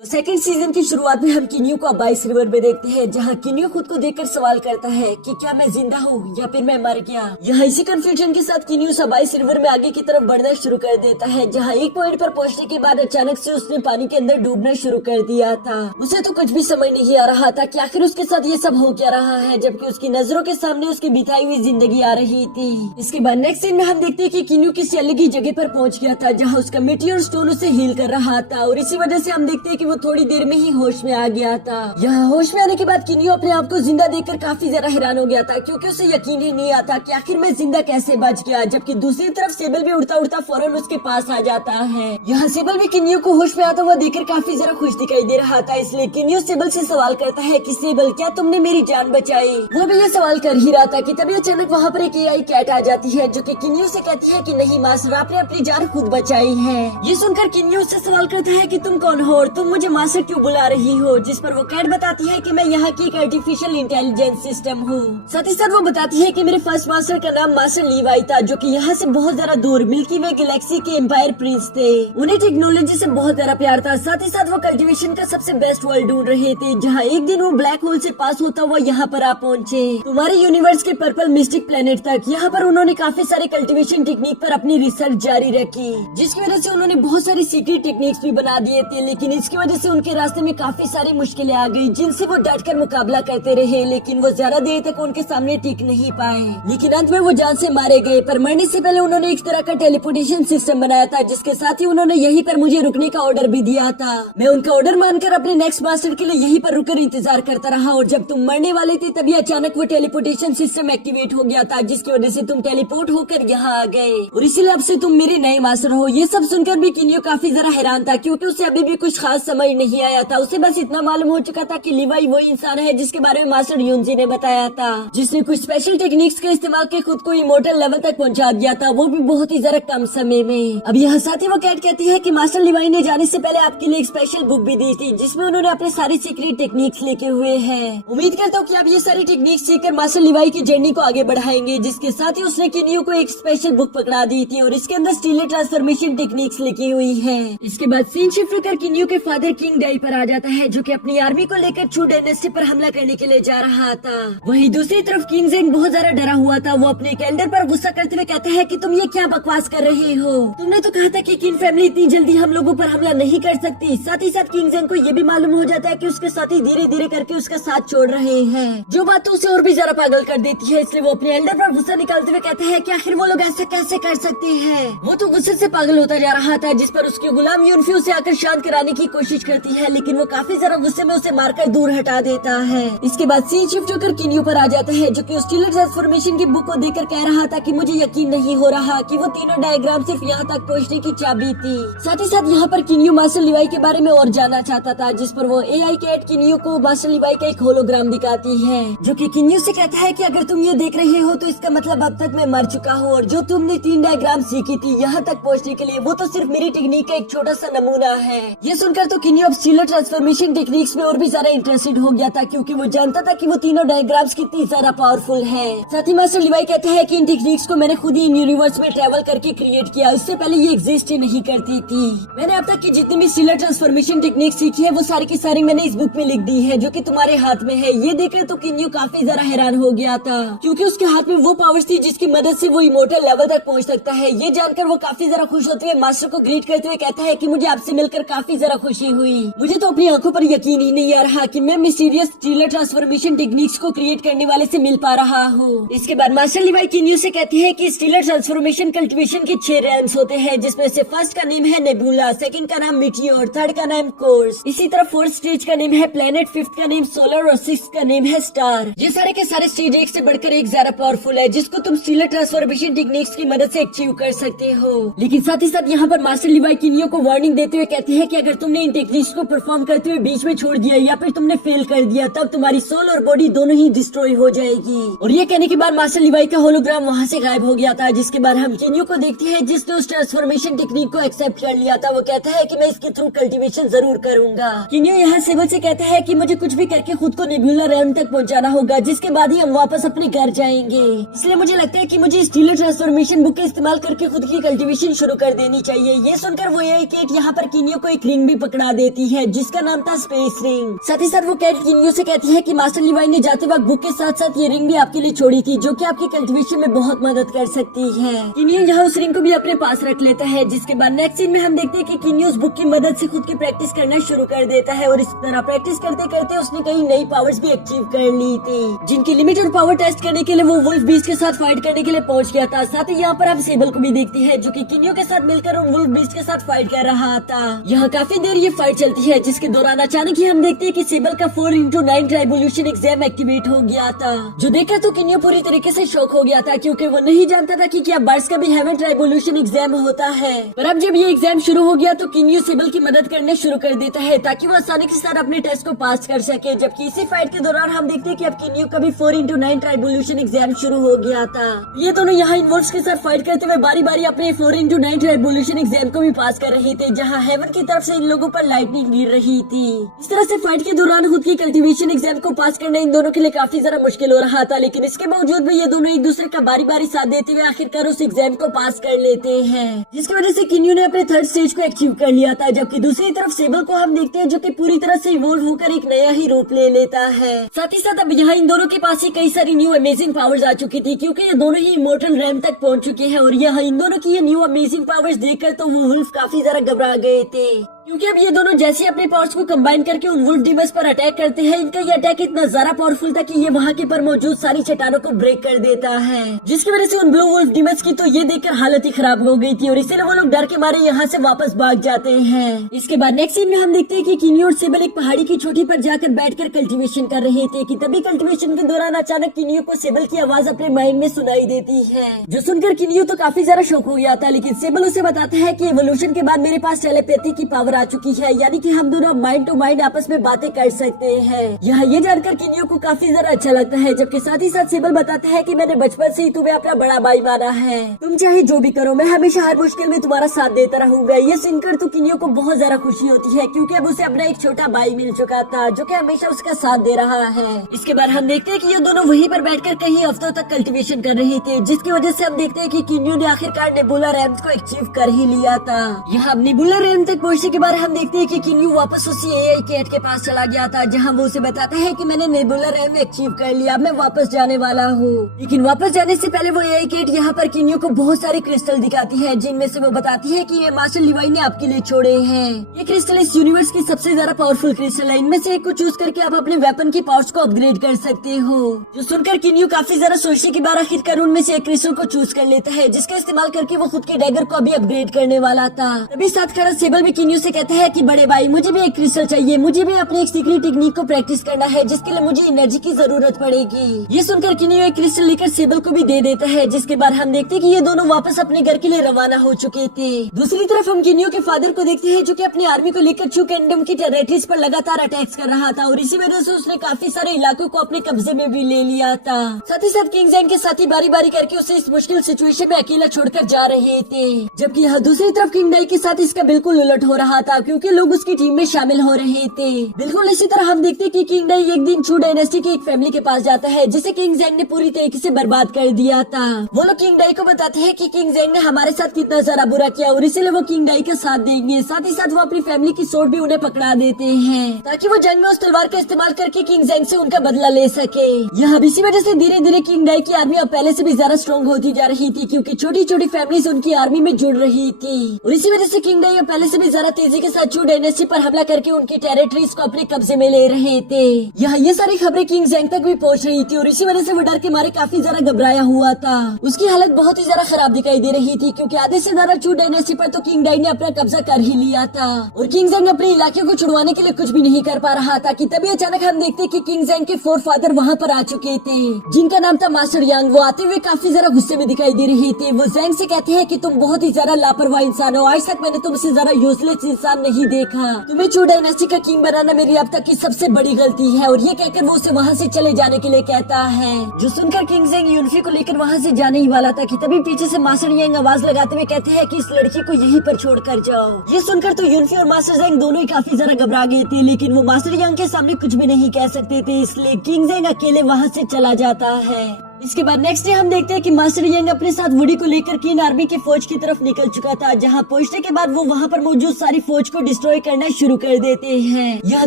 Second season की शुरुआत में हम किन्यू को अबाइस रिवर में देखते हैं, जहां किन्यू खुद को देखकर सवाल करता है कि क्या मैं जिंदा हूँ या फिर मैं मर गया। यहाँ इसी कंफ्यूजन के साथ किन्यू अबाइस रिवर में आगे की तरफ बढ़ना शुरू कर देता है, जहाँ एक पॉइंट पर पहुँचने के बाद अचानक से उसने पानी के अंदर डूबना शुरू कर दिया था। उसे तो कुछ भी समझ नहीं आ रहा था कि आखिर उसके साथ ये सब हो क्या रहा है, जबकि उसकी नजरों के सामने उसकी बिताई हुई जिंदगी आ रही थी। इसके बाद नेक्स्ट सीन में हम देखते हैं कि किन्यू किसी अलग ही जगह पर पहुँच गया था, जहाँ उसका मीटियोर स्टोन उसे हील कर रहा था, और इसी वजह से हम देखते हैं कि वो थोड़ी देर में ही होश में आ गया था। यहाँ होश में आने के बाद किन्यू अपने आप को जिंदा देखकर काफी ज्यादा हैरान हो गया था, क्योंकि उसे यकीन ही नहीं आता कि आखिर मैं जिंदा कैसे बच गया। जबकि दूसरी तरफ सेबल भी उड़ता उड़ता फौरन उसके पास आ जाता है। यहाँ सेबल भी किन्यू को होश में आता हुआ देखकर काफी ज्यादा खुश दिखाई दे रहा था, इसलिए किन्यू सेबल से सवाल करता है कि सेबल, क्या तुमने मेरी जान बचाई। वो भी ये सवाल कर ही रहा था कि तभी अचानक वहाँ पर एक एआई कैट आ जाती है, जो कि किन्यू से कहती है कि नहीं मास्टर, आपने अपनी जान खुद बचाई है। ये सुनकर किन्यू से सवाल करता है कि तुम कौन हो और तुम मुझे मास्टर क्यों बुला रही हो, जिस पर वो कैट बताती है कि मैं यहाँ की एक आर्टिफिशियल इंटेलिजेंस सिस्टम हूँ। साथ ही साथ वो बताती है कि मेरे फर्स्ट मास्टर का नाम मास्टर लीवाई था, जो कि यहाँ से बहुत ज्यादा दूर मिल्की वे गैलेक्सी के एम्पायर प्रिंस थे। उन्हें टेक्नोलॉजी से बहुत ज्यादा प्यार था। साथ ही साथ वो कल्टीवेशन का सबसे बेस्ट वर्ल्ड ढूंढ रहे थे, जहाँ एक दिन वो ब्लैक होल से पास होता हुआ यहाँ पर आ पहुँचे, तुम्हारे यूनिवर्स के पर्पल मिस्टिक प्लेनेट तक। यहाँ पर उन्होंने काफी सारे कल्टीवेशन टेक्निक पर अपनी रिसर्च जारी रखी, जिसकी वजह से उन्होंने बहुत सारी सीक्रेट टेक्निक्स भी बना दिए थे। लेकिन इसकी वजह से उनके रास्ते में काफी सारी मुश्किलें आ गई, जिनसे वो डटकर मुकाबला करते रहे, लेकिन वो ज्यादा देर तक उनके सामने टिक नहीं पाए। लेकिन अंत में वो जान से मारे गए। पर मरने से पहले उन्होंने एक तरह का टेलीपोर्टेशन सिस्टम बनाया था, जिसके साथ ही उन्होंने यहीं पर मुझे रुकने का ऑर्डर भी दिया था। मैं उनका ऑर्डर मानकर अपने नेक्स्ट मास्टर के लिए यहीं पर रुककर इंतजार करता रहा, और जब तुम मरने वाले थे तभी अचानक वो टेलीपोर्टेशन सिस्टम एक्टिवेट हो गया था, जिसकी वजह से तुम टेलीपोर्ट होकर यहाँ आ गए, और इसीलिए अब से तुम मेरे नए मास्टर हो। ये सब सुनकर भी किन्यू काफी जरा हैरान था, क्योंकि उसे अभी भी कुछ खास समझ नहीं आया था। उसे बस इतना मालूम हो चुका था कि लीवाई वो इंसान है जिसके बारे में मास्टर यूनजी ने बताया था, जिसने कुछ स्पेशल टेक्निक्स के इस्तेमाल के खुद को इमोर्टल लेवल तक पहुंचा दिया था, वो भी बहुत ही जरा कम समय में। अब यहाँ साथ ही वो कैट कहती है कि मास्टर लीवाई ने जाने से पहले आपके लिए एक स्पेशल बुक भी दी थी, जिसमें उन्होंने अपने सारी सीक्रेट टेक्निक्स लेके हुए हैं। उम्मीद करता हूँ कि आप ये सारी टेक्निक्स सीखकर मास्टर लीवाई की जर्नी को आगे बढ़ाएंगे। जिसके साथ ही उसने किन्यू को एक स्पेशल बुक पकड़ा दी थी, और इसके अंदर स्टीलर ट्रांसफॉर्मेशन टेक्निक्स लिखी हुई है। इसके बाद सीन शिफ्ट होकर किन्यू के फादर किंग डाई पर आ जाता है, जो कि अपनी आर्मी को लेकर चू डायनेस्टी पर हमला करने के लिए जा रहा था। वहीं दूसरी तरफ किंग जेंग बहुत ज्यादा डरा हुआ था। वो अपने एक एल्डर पर गुस्सा करते हुए कहता है कि तुम ये क्या बकवास कर रहे हो, तुमने तो कहा था कि किंग फैमिली इतनी जल्दी हम लोगों पर हमला नहीं कर सकती। साथ ही साथ किंग जेंग को ये भी मालूम हो जाता है कि उसके साथी धीरे धीरे करके उसका साथ छोड़ रहे हैं, जो बात तो उसे और भी ज्यादा पागल कर देती है। इसलिए वो अपने एल्डर पर गुस्सा निकालते हुए कहता है कि आखिर वो लोग ऐसे कैसे कर सकते हैं। वो तो गुस्से से पागल होता जा रहा था, जिस पर उसके गुलाम यूनफ्यू उसे आकर शांत कराने की कोशिश करती है, लेकिन वो काफी ज्यादा गुस्से में उसे मारकर दूर हटा देता है। इसके बाद सीन शिफ्ट होकर किन्यू पर आ जाता है, जो कि उस स्टीलर ट्रांसफॉर्मेशन की बुक को देखकर कह रहा था कि मुझे यकीन नहीं हो रहा कि वो तीनों डायग्राम सिर्फ यहाँ तक पहुँचने की चाबी थी। साथ ही साथ यहाँ पर किन्यू मास्टर लीवाई के बारे में और जानना चाहता था, जिस पर वो एआई कैट किन्यू को मास्टर लीवाई का एक होलोग्राम दिखाती है, जो कि किन्यू से कहता है कि अगर तुम ये देख रहे हो तो इसका मतलब अब तक मैं मर चुका हूँ, और जो तुमने 3 डायग्राम सीखी थी यहाँ तक पहुँचने के लिए, वो तो सिर्फ मेरी टेक्निक का एक छोटा सा नमूना है। ये सुनकर तो किन्यू अब स्टीलर ट्रांसफॉर्मेशन टेक्निक्स में और भी ज्यादा इंटरेस्टेड हो गया था, क्योंकि वो जानता था कि वो तीनों डायग्राम्स कितनी ज्यादा पावरफुल है। साथ ही मास्टर लीवाई कहते हैं कि इन टेक्निक्स को मैंने खुद ही इन यूनिवर्स में ट्रैवल करके क्रिएट किया, इससे पहले ये एग्जिस्ट ही नहीं करती थी। मैंने अब तक की जितनी भी स्टीलर ट्रांसफॉर्मेशन टेक्निक सीखी है वो सारी की सारी मैंने इस बुक में लिख दी है, जो कि तुम्हारे हाथ में है। ये देखकर तो किन्यू काफी ज्यादा हैरान हो गया था, क्योंकि उसके हाथ में वो पावर्स थी जिसकी मदद से वो इमोर्टल लेवल तक पहुँच सकता है। ये जानकर वो काफी ज्यादा खुश होते हुए मास्टर को ग्रीट करते हुए कहता है कि मुझे आपसे मिलकर काफी ज्यादा खुशी हुई। मुझे तो अपनी आंखों पर यकीन ही नहीं आ रहा कि मैं मिस्टीरियस स्टीलर ट्रांसफॉर्मेशन टेक्निक्स को क्रिएट करने वाले से मिल पा रहा हूँ। इसके बाद मास्टर लीवाई किन्यू से कहती है कि स्टीलर ट्रांसफॉर्मेशन कल्टीवेशन के 6 रैम्स होते हैं, जिसमें से फर्स्ट का नेम है नेबुला, सेकंड का नाम मीटियोर, थर्ड का नाम कोर्स, इसी तरह फोर्थ स्टेज का नेम है प्लेनेट, फिफ्थ का नेम सोलर, और सिक्स्थ का नेम है स्टार। ये सारे के सारे स्टेज एक से बढ़कर एक ज्यादा पावरफुल है, जिसको तुम स्टीलर ट्रांसफॉर्मेशन टेक्निक्स की मदद से अचीव कर सकते हो। लेकिन साथ ही साथ यहाँ पर मास्टर लीवाई किन्यू को वार्निंग देते हुए कहते हैं कि अगर तुमने इन टेक्निक्स को परफॉर्म करते हुए बीच में छोड़ दिया या फिर तुमने फेल कर दिया, तब तुम्हारी सोल और बॉडी दोनों ही डिस्ट्रॉय हो जाएगी। और ये कहने के बाद मास्टर लीवाई का होलोग्राम वहाँ से गायब हो गया था। जिसके बाद हम किन्यू को देखते हैं, जिसने उस ट्रांसफॉर्मेशन टेक्निक को एक्सेप्ट कर लिया था। वो कहता है कि मैं इसके थ्रू कल्टीवेशन जरूर करूंगा। किन्यू यहाँ सेबल से कहता है कि मुझे कुछ भी करके खुद को नेबुला रैम तक पहुँचाना होगा, जिसके बाद ही हम वापस अपने घर जाएंगे। इसलिए मुझे लगता है कि मुझे स्टीलर ट्रांसफॉर्मेशन बुक का इस्तेमाल करके खुद की कल्टीवेशन शुरू कर देनी चाहिए। ये सुनकर वो एआई कैट यहाँ पर किन्यू को एक रिंग भी पकड़ा बना देती है जिसका नाम था स्पेस रिंग। साथ ही साथ वो कैट किन्यू से कहती है कि मास्टर लिवाई ने जाते वक्त बुक के साथ साथ ये रिंग भी आपके लिए छोड़ी थी जो कि आपकी कल्टीवेशन में बहुत मदद कर सकती है। किन्यू यहाँ उस रिंग को भी अपने पास रख लेता है, जिसके बाद नेक्स्ट सीन में हम देखते हैं कि किन्यू उस बुक की मदद से खुद की प्रैक्टिस करना शुरू कर देता है और इस तरह प्रैक्टिस करते करते उसने कई नई पावर्स भी अचीव कर ली थी, जिनकी लिमिटेड पावर टेस्ट करने के लिए वो वुल्फ बीस्ट के साथ फाइट करने के लिए पहुंच गया था। साथ ही यहाँ पर आप सेबल को भी देखती है जो कि किन्यू के साथ मिलकर उन वुल्फ बीस्ट के साथ फाइट कर रहा था। यहाँ काफी देर ये फाइट चलती है, जिसके दौरान अचानक ही हम देखते हैं कि सेबल का 4x9 ट्राइबोल्यूशन एग्जाम एक्टिवेट हो गया था, जो देखकर तो किन्यू पूरी तरीके से शॉक हो गया था क्योंकि वो नहीं जानता था कि क्या बर्ड्स का भी हेवन ट्राइबोल्यूशन एग्जाम होता है। पर अब जब ये एग्जाम शुरू हो गया तो किन्यू सेबल की मदद करने शुरू कर देता है ताकि वो आसानी के साथ अपने टेस्ट को पास कर सके। जबकि इसी फाइट के दौरान हम देखते हैं कि अब किन्यू का भी 4x9 ट्राइबोल्यूशन एग्जाम शुरू हो गया था। ये दोनों यहाँ इन वुल्फ्स के साथ फाइट करते हुए बारी बारी अपने 4x9 ट्राइबोल्यूशन एग्जाम को भी पास कर रहे थे, जहाँ हेवन की तरफ से इन लोगों पर लाइटनिंग गिर रही थी। इस तरह से फाइट के दौरान खुद की कल्टीवेशन एग्जाम को पास करना इन दोनों के लिए काफी ज्यादा मुश्किल हो रहा था, लेकिन इसके बावजूद भी ये दोनों एक दूसरे का बारी बारी साथ देते हुए आखिरकार उस एग्जाम को पास कर लेते हैं, जिसकी वजह से किन्यू ने अपने थर्ड स्टेज को अचीव कर लिया था। जबकि दूसरी तरफ सेबल को हम देखते हैं जो कि पूरी तरह से इवॉल्व होकर एक नया ही रूप ले लेता है। साथ ही साथ अब यहाँ इन दोनों के पास ही कई सारी न्यू अमेजिंग पावर्स आ चुकी थी क्योंकि ये दोनों ही इमॉर्टल रैम तक पहुंच चुके हैं और यहाँ इन दोनों की ये न्यू अमेजिंग पावर्स देखकर तो वो वुल्फ काफी ज्यादा घबरा गए थे, क्योंकि अब ये दोनों जैसे अपने पावर्स को कंबाइन करके उन वुल्फ डीमंस पर अटैक करते हैं, इनका ये अटैक इतना ज्यादा पावरफुल था कि ये वहाँ के पर मौजूद सारी चट्टानों को ब्रेक कर देता है, जिसकी वजह से उन ब्लू वुल्फ डीमंस की तो ये देखकर हालत ही खराब हो गई थी और इसीलिए वो लोग डर के मारे यहाँ से वापस भाग जाते हैं। इसके बाद नेक्स्ट सीन में हम देखते हैं कि किन्यू और सेबल एक पहाड़ी की चोटी पर जाकर बैठकर कल्टीवेशन कर रहे थे कि तभी कल्टीवेशन के दौरान अचानक किन्यू को सेबल की आवाज अपने माइंड में सुनाई देती है, जो सुनकर किन्यू तो काफी ज्यादा शॉक हो गया था। लेकिन सेबल उसे बताता है कि एवोल्यूशन के बाद मेरे पास टेलीपैथी की पावर आ चुकी है, यानी कि हम दोनों माइंड टू माइंड आपस में बातें कर सकते हैं। यहाँ ये जानकर किन्यू को काफी ज्यादा अच्छा लगता है, जबकि साथ ही साथ सेबल बताता है कि मैंने बचपन से ही तुम्हें अपना बड़ा भाई माना है, तुम चाहे जो भी करो मैं हमेशा हर मुश्किल में तुम्हारा साथ देता रहूंगा। ये सुनकर तो किन्यू को बहुत ज्यादा खुशी होती है क्योंकि अब उसे अपना एक छोटा भाई मिल चुका था जो कि हमेशा उसका साथ दे रहा है। इसके बाद हम देखते हैं कि ये दोनों वहीं पर बैठकर कई हफ्तों तक कल्टीवेशन कर रहे थे, जिसकी वजह से हम देखते हैं कि किन्यू ने आखिरकार नेबुला रैम्स को अचीव कर ही लिया था। यहाँ नेबुला रैम तक पहुँचने के बाद हम देखते हैं कि किन्यू वापस उसी एआई कैट के पास चला गया था, जहाँ वो उसे बताता है कि मैंने नेबुला रैम अचीव कर लिया, मैं वापस जाने वाला हूँ। लेकिन वापस जाने से पहले वो एआई कैट यहाँ पर किन्यू को बहुत सारे क्रिस्टल दिखाती है, जिनमें से वो बताती है कि ये मास्टर लिवाई ने आपके लिए छोड़े हैं। ये क्रिस्टल इस यूनिवर्स की सबसे ज्यादा पावरफुल क्रिस्टल है, इनमें से एक को चूज करके आप अपने वेपन की पावर्स को अपग्रेड कर सकते हो। जो सुनकर किन्यू काफी ज्यादा सोचने के बाद आखिरकार उनमें से एक क्रिस्टल को चूज कर लेता है, जिसका इस्तेमाल करके वो खुद के डैगर को अभी अपग्रेड करने वाला था। तभी साथ खड़ा सेबल भी किन्यू से कहता है कि बड़े भाई मुझे भी एक क्रिस्टल चाहिए, मुझे भी अपनी एक सीक्रेट टेक्निक को प्रैक्टिस करना है जिसके लिए मुझे एनर्जी की जरूरत पड़ेगी। ये सुनकर किन्यू एक क्रिस्टल लेकर सेबल को भी दे देता है, जिसके बाद हम देखते हैं कि ये दोनों वापस अपने घर के लिए रवाना हो चुके थे। दूसरी तरफ हम किन्यू के फादर को देखते हैं जो कि अपनी आर्मी को लेकर चू किंगडम की टेरिटरीज पर लगातार अटैक्स कर रहा था और इसी वजह से उसने काफी सारे इलाकों को अपने कब्जे में भी ले लिया था। साथ ही साथ किंग जैंग के साथी बारी बारी करके उसे इस मुश्किल सिचुएशन में अकेला छोड़कर जा रहे थे, जबकि यहाँ दूसरी तरफ किंग डाई के साथ इसका बिल्कुल उलट हो रहा था क्योंकि लोग उसकी टीम में शामिल हो रहे थे। बिल्कुल इसी तरह हम देखते हैं कि किंग डाई एक दिन चू डायनेस्टी की एक फैमिली के पास जाता है जिसे किंग जैंग ने पूरी तरीके से बर्बाद कर दिया था। वो लोग किंग डाई को बताते हैं कि किंग जैंग ने हमारे साथ कितना सारा बुरा किया और इसीलिए वो किंग डाई का साथ देंगे। साथ ही साथ वो अपनी फैमिली की सोर्ड भी उन्हें पकड़ा देते हैं ताकि वो जंग में उस तलवार का इस्तेमाल करके किंग जैंग से उनका बदला ले सके। यहाँ इसी वजह से धीरे धीरे किंग डाई की आर्मी अब पहले से भी ज्यादा स्ट्रॉन्ग होती जा रही थी क्योंकि छोटी छोटी फैमिलीज उनकी आर्मी में जुड़ रही थी और इसी वजह से किंग डाई अब पहले से भी ज्यादा तेजी के साथ चू डायनेस्टी पर हमला करके उनकी टेरिटरीज को अपने कब्जे में ले रहे थे। यहाँ ये सारी खबरें किंग जैंग तक भी पहुँच रही थी और इसी वजह से वो डर के मारे काफी ज्यादा घबराया हुआ था। उसकी हालत बहुत ही ज्यादा खराब दिखाई दे रही थी क्योंकि आधे से ज्यादा चू डायनेस्टी पर तो किंग डाई ने अपना कब्जा कर ही लिया था और किंग जैंग अपने इलाके को छुड़वाने के लिए कुछ भी नहीं कर पा रहा था कि तभी अचानक हम देखते कि किंग जैंग के 4 फादर वहाँ पर आ चुके थे जिनका नाम था मास्टर यांग। वो आते हुए काफी ज्यादा गुस्से में दिखाई दे रही थी। वो जैंग से कहते हैं कि तुम बहुत ही ज्यादा लापरवाह इंसान हो, आज तक मैंने तुमसे ज्यादा यूजलेस इंसान नहीं देखा, तुम्हें चू डायनेस्टी का किंग बनाना मेरी अब तक की सबसे बड़ी गलती है। और ये कहकर वो उसे वहाँ से चले जाने के लिए कहता है। जो सुनकर किंग जैंग यूनफी को लेकर वहाँ से जाने ही वाला था कि तभी पीछे से मास्टर यांग आवाज लगाते हुए कहते हैं कि इस लड़की को यहीं पर छोड़ कर जाओ। ये सुनकर तो यूनफी और मास्टर जैंग दोनों ही काफी ज्यादा घबरा गए थे, लेकिन वो मास्टर यांग के सामने कुछ भी नहीं कह सकते थे, इसलिए किंग जैंग अकेले वहाँ से चला जाता है। इसके बाद नेक्स्ट डे हम देखते हैं कि मास्टर यंग अपने साथ वुडी को लेकर किन आर्मी की फौज की तरफ निकल चुका था, जहाँ पहुंचने के बाद वो वहाँ पर मौजूद सारी फौज को डिस्ट्रॉय करना शुरू कर देते हैं। यहाँ